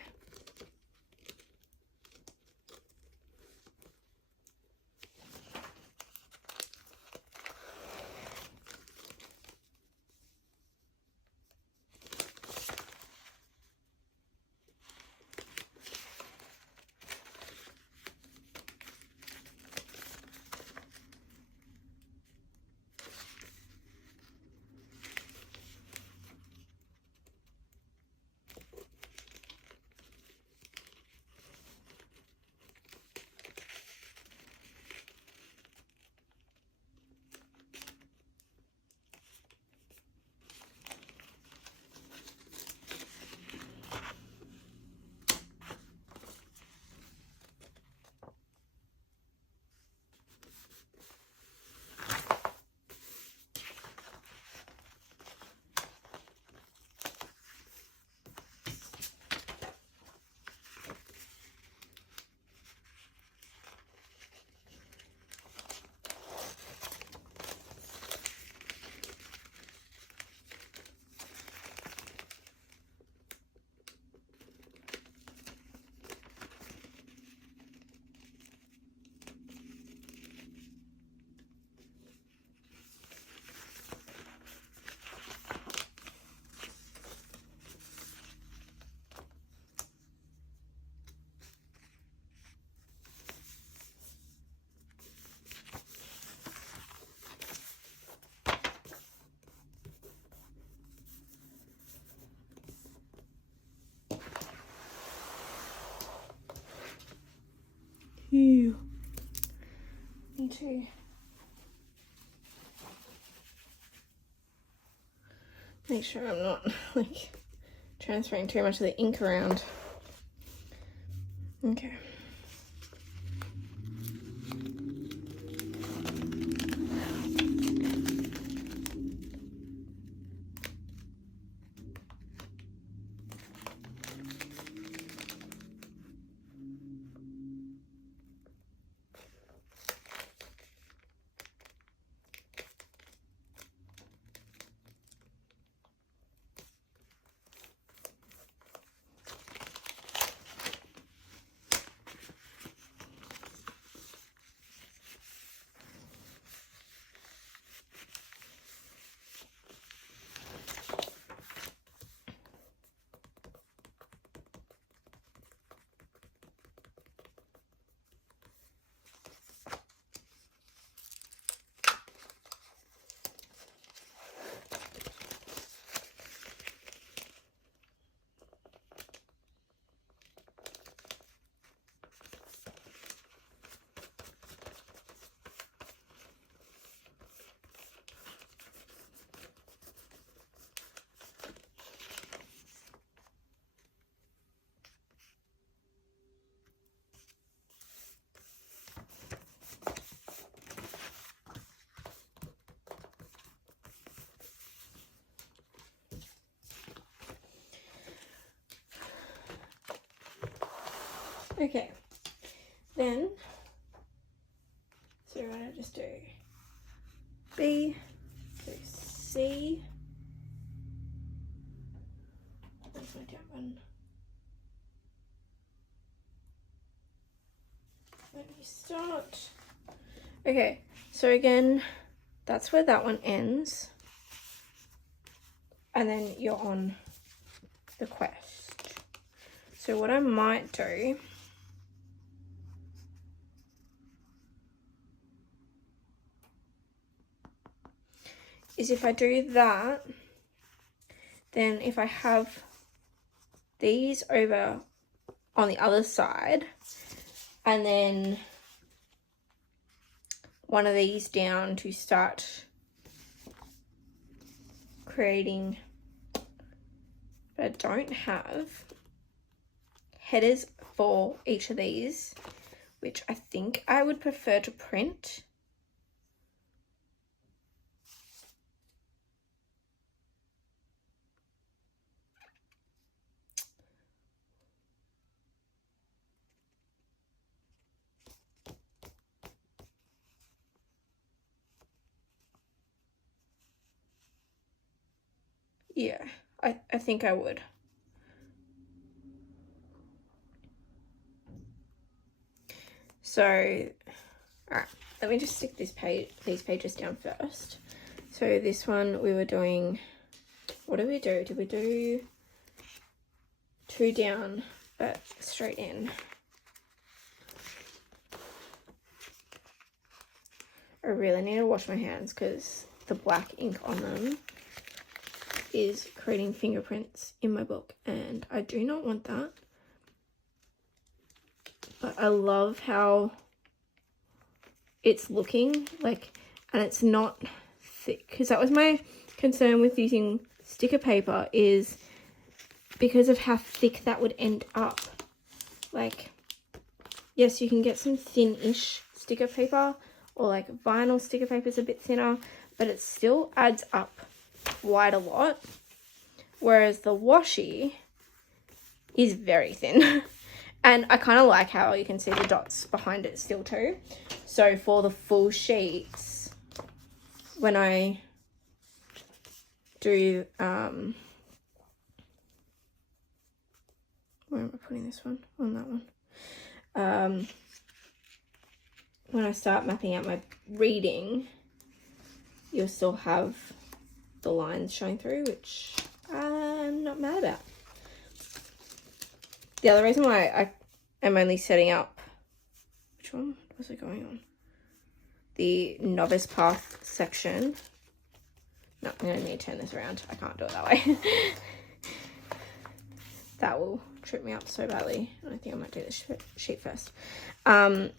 Ew. Need to make sure I'm not like transferring too much of the ink around. Okay. Okay, then, so what did I just do? B, so C, where's my down button? Let me start. Okay, so again, that's where that one ends. And then you're on the quest. So what I might do is if I do that, then if I have these over on the other side and then one of these down to start creating, but I don't have headers for each of these, which I think I would prefer to print. Yeah, I think I would. So, all right, let me just stick these pages down first. So this one we were doing, what did we do? Did we do 2 down, but straight in? I really need to wash my hands because the black ink on them is creating fingerprints in my book and I do not want that. But I love how it's looking like, and it's not thick, because that was my concern with using sticker paper, is because of how thick that would end up. Like, yes, you can get some thin-ish sticker paper, or like vinyl sticker paper is a bit thinner, but it still adds up quite a lot, whereas the washi is very thin. And I kind of like how you can see the dots behind it still too. So for the full sheets, when I do, where am I putting this one? On that one. When I start mapping out my reading, you'll still have the lines showing through, which I'm not mad about. The other reason why I am only setting up, which one was it going on? The Novice Path section. No, I'm going to need to turn this around. I can't do it that way. That will trip me up so badly. I think I might do this sheet first. The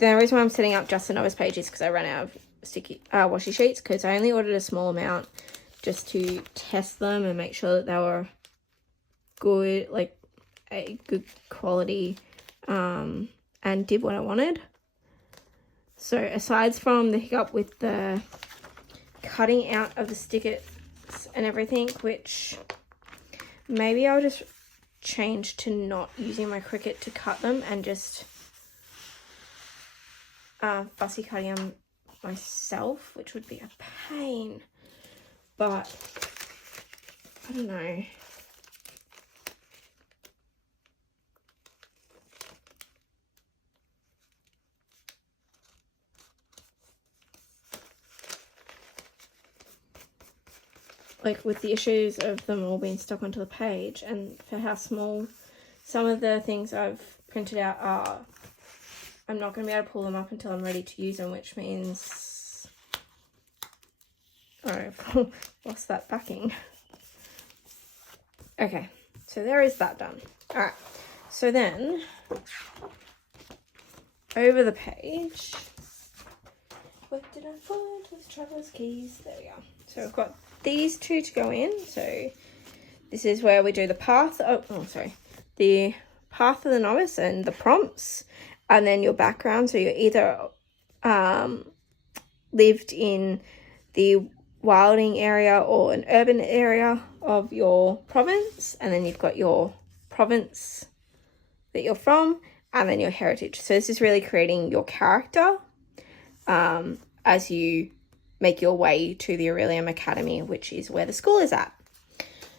reason why I'm setting up just the Novice page is because I ran out of sticky washi sheets, because I only ordered a small amount just to test them and make sure that they were good, like a good quality, and did what I wanted. So aside from the hiccup with the cutting out of the stickers and everything, which maybe I'll just change to not using my Cricut to cut them and just fussy cutting them myself, which would be a pain, but I don't know. Like with the issues of them all being stuck onto the page, and for how small some of the things I've printed out are, I'm not going to be able to pull them up until I'm ready to use them, which means, oh, I've lost that backing. Okay, so there is that done. All right, so then over the page, what did I find with traveler's keys? There we go. So I've got these two to go in. So this is where we do the path. The path of the novice and the prompts, and then your background. So you're either lived in the wilding area or an urban area of your province, and then you've got your province that you're from, and then your heritage. So this is really creating your character as you make your way to the Orilium Academy, which is where the school is at.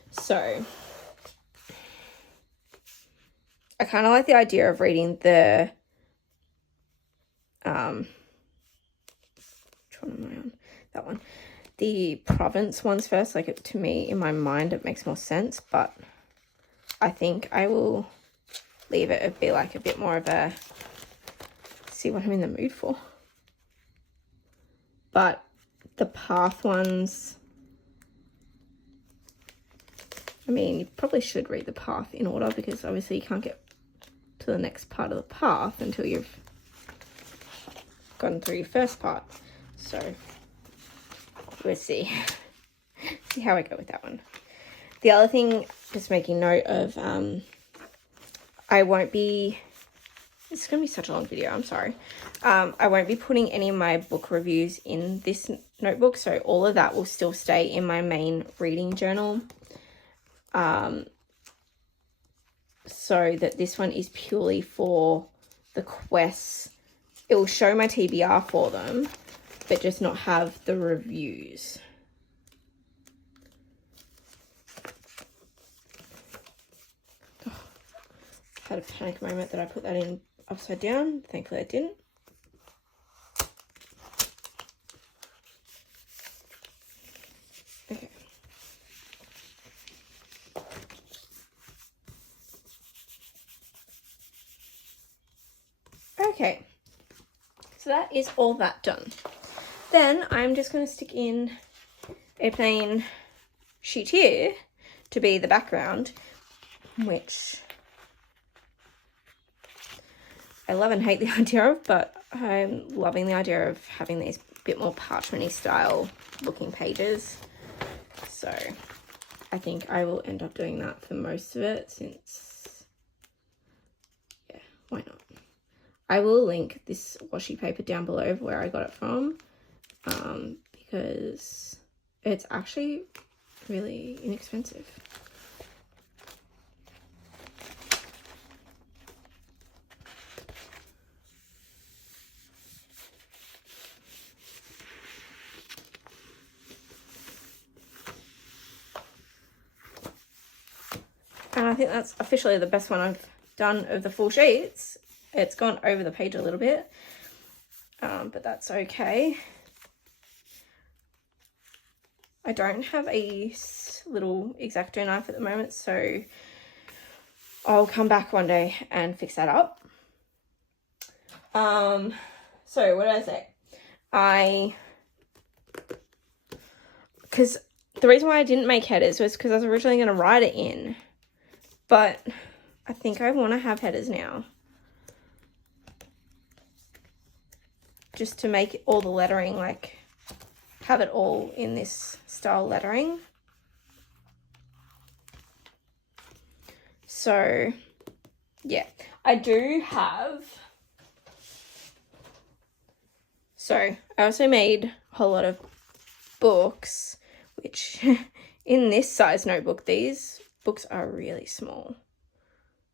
So I kind of like the idea of reading the which one am I on? That one. The province ones first. Like, to me, in my mind, it makes more sense, but I think I will leave it be like a bit more of a see what I'm in the mood for. But the path ones, I mean, you probably should read the path in order, because obviously you can't get to the next part of the path until you've gotten through your first part. So we'll see how I go with that one. The other thing, just making note of, I won't be, it's going to be such a long video, I'm sorry. I won't be putting any of my book reviews in this notebook, so all of that will still stay in my main reading journal. So that this one is purely for the quests. It will show my TBR for them, but just not have the reviews. Oh, had a panic moment that I put that in upside down. Thankfully I didn't. Okay. Okay. So that is all that done. Then I'm just going to stick in a plain sheet here to be the background, which I love and hate the idea of, but I'm loving the idea of having these bit more parchment-y style looking pages. So I think I will end up doing that for most of it, since, yeah, why not? I will link this washi paper down below of where I got it from, because it's actually really inexpensive. And I think that's officially the best one I've done of the full sheets. It's gone over the page a little bit, but that's okay. I don't have a little X-Acto knife at the moment, so I'll come back one day and fix that up. So what did I say? Because the reason why I didn't make headers was because I was originally going to write it in, But I think I want to have headers now. Just to make all the lettering, like, have it all in this style lettering. So, yeah. I do have... So, I also made a whole lot of books, which in this size notebook, these books are really small.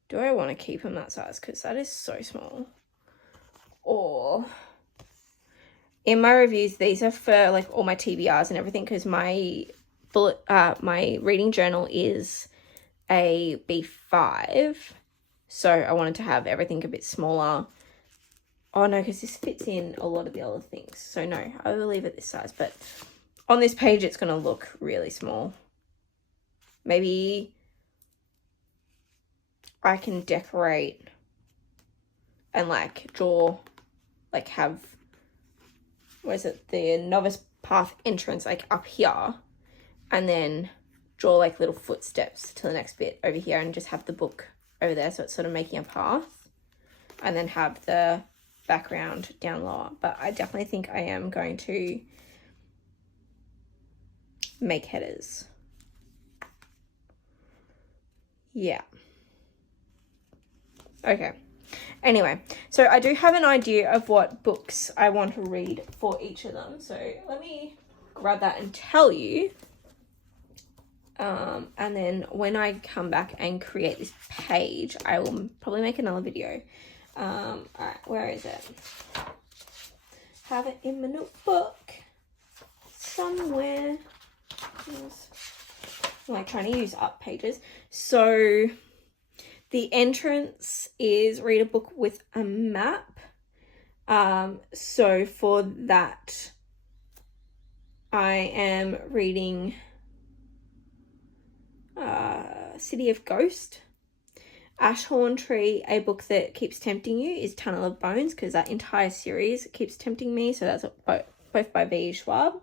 Do I want to keep them that size? Because that is so small. Or in my reviews, these are for like all my TBRs and everything, because my reading journal is a B5. So I wanted to have everything a bit smaller. Oh no, because this fits in a lot of the other things. So no, I will leave it this size. But on this page, it's going to look really small. Maybe I can decorate and like draw, like have, what is it, the Novice path entrance like up here. And then draw like little footsteps to the next bit over here and just have the book over there. So it's sort of making a path. And then have the background down lower. But I definitely think I am going to make headers. Yeah. Okay. Anyway, so I do have an idea of what books I want to read for each of them. So let me grab that and tell you. And then when I come back and create this page, I will probably make another video. All right, where is it? Have it in my notebook somewhere. I'm like trying to use up pages. So the entrance is read a book with a map. So for that, I am reading City of Ghost. Ashhorn Tree, a book that keeps tempting you, is Tunnel of Bones, because that entire series keeps tempting me. So that's both by V. Schwab.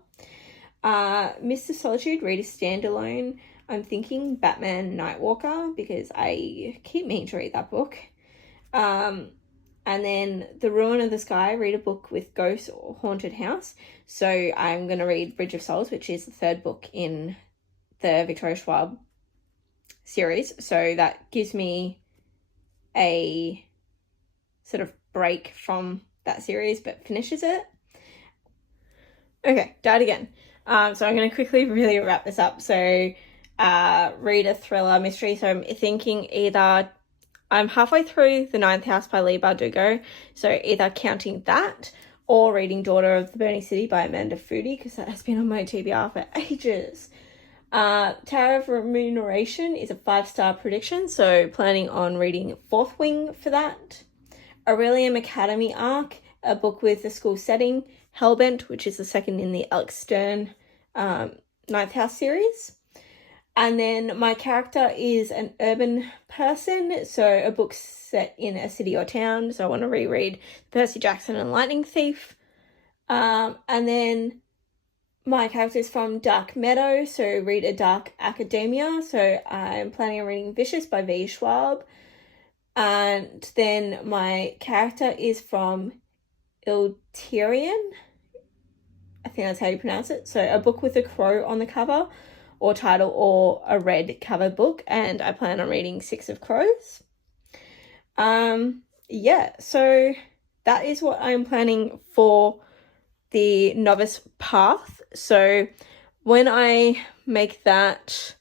Mr. Solitude, read a standalone. I'm thinking Batman Nightwalker, because I keep meaning to read that book. And then The Ruin of the Sky, read a book with ghosts or haunted house. So I'm going to read Bridge of Souls, which is the third book in the Victoria Schwab series. So that gives me a sort of break from that series, but finishes it. Okay, died again. So I'm going to quickly really wrap this up. So read a thriller mystery. So I'm thinking either I'm halfway through The Ninth House by Leigh Bardugo. So either counting that or reading Daughter of the Burning City by Amanda Foody, because that has been on my TBR for ages. Tower of Remuneration is a 5-star prediction, so planning on reading Fourth Wing for that. Orilium Academy Arc, a book with a school setting. Hellbent, which is the second in the Alex Stern Ninth House series. And then my character is an urban person, so a book set in a city or town. So I want to reread Percy Jackson and Lightning Thief. And then my character is from Dark Meadow, so read a Dark Academia. So I'm planning on reading Vicious by V. Schwab. And then my character is from Iltirian. I think that's how you pronounce it. So a book with a crow on the cover or title, or a red cover book. And I plan on reading 6 of Crows. Yeah, so that is what I'm planning for the Novice Path. So when I make that,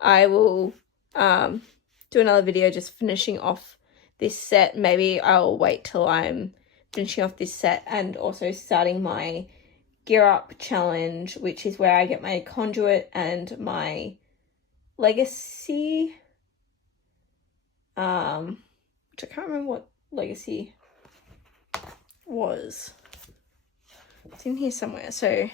I will do another video just finishing off this set. Maybe I'll wait till I'm finishing off this set and also starting my Gear Up challenge, which is where I get my conduit and my legacy. Which I can't remember what legacy was. It's in here somewhere. So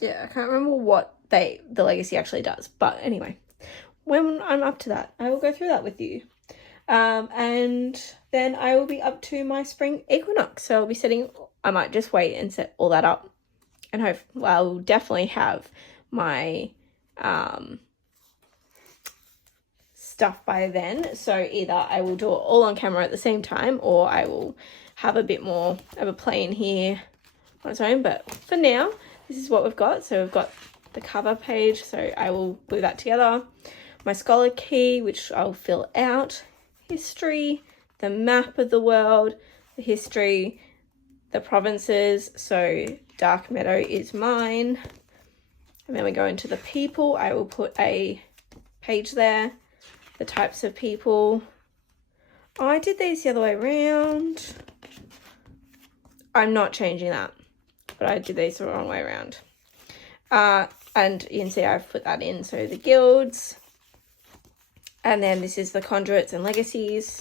yeah, I can't remember what the legacy actually does. But anyway, when I'm up to that, I will go through that with you. And then I will be up to my spring equinox. So I'll be setting, I might just wait and set all that up and I'll definitely have my stuff by then. So either I will do it all on camera at the same time, or I will have a bit more of a play in here on its own. But for now, this is what we've got. So we've got the cover page, so I will glue that together. My scholar key, which I'll fill out. History, the map of the world, the history, the provinces. So Dark Meadow is mine. And then we go into the people. I will put a page there. The types of people. Oh, I did these the other way around. I'm not changing that, but I did these the wrong way around. And you can see I've put that in. So the guilds. And then this is the conduits and legacies.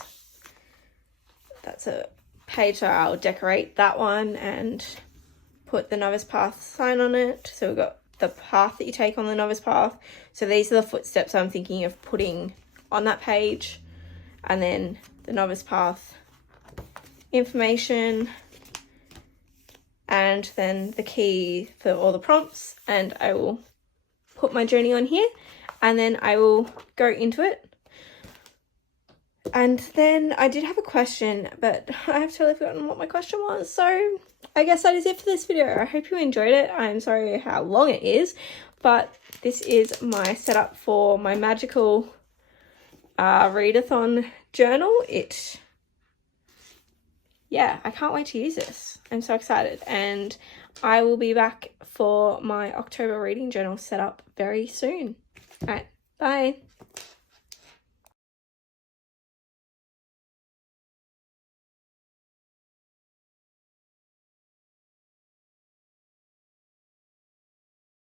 That's a page, so I'll decorate that one and put the novice path sign on it. So we've got the path that you take on the novice path. So these are the footsteps I'm thinking of putting on that page. And then the novice path information. And then the key for all the prompts. And I will put my journey on here. And then I will go into it. And then I did have a question, but I have totally forgotten what my question was. So I guess that is it for this video. I hope you enjoyed it. I'm sorry how long it is, but this is my setup for my Magical Readathon journal. Yeah, I can't wait to use this. I'm so excited. And I will be back for my October reading journal setup very soon. All right, bye.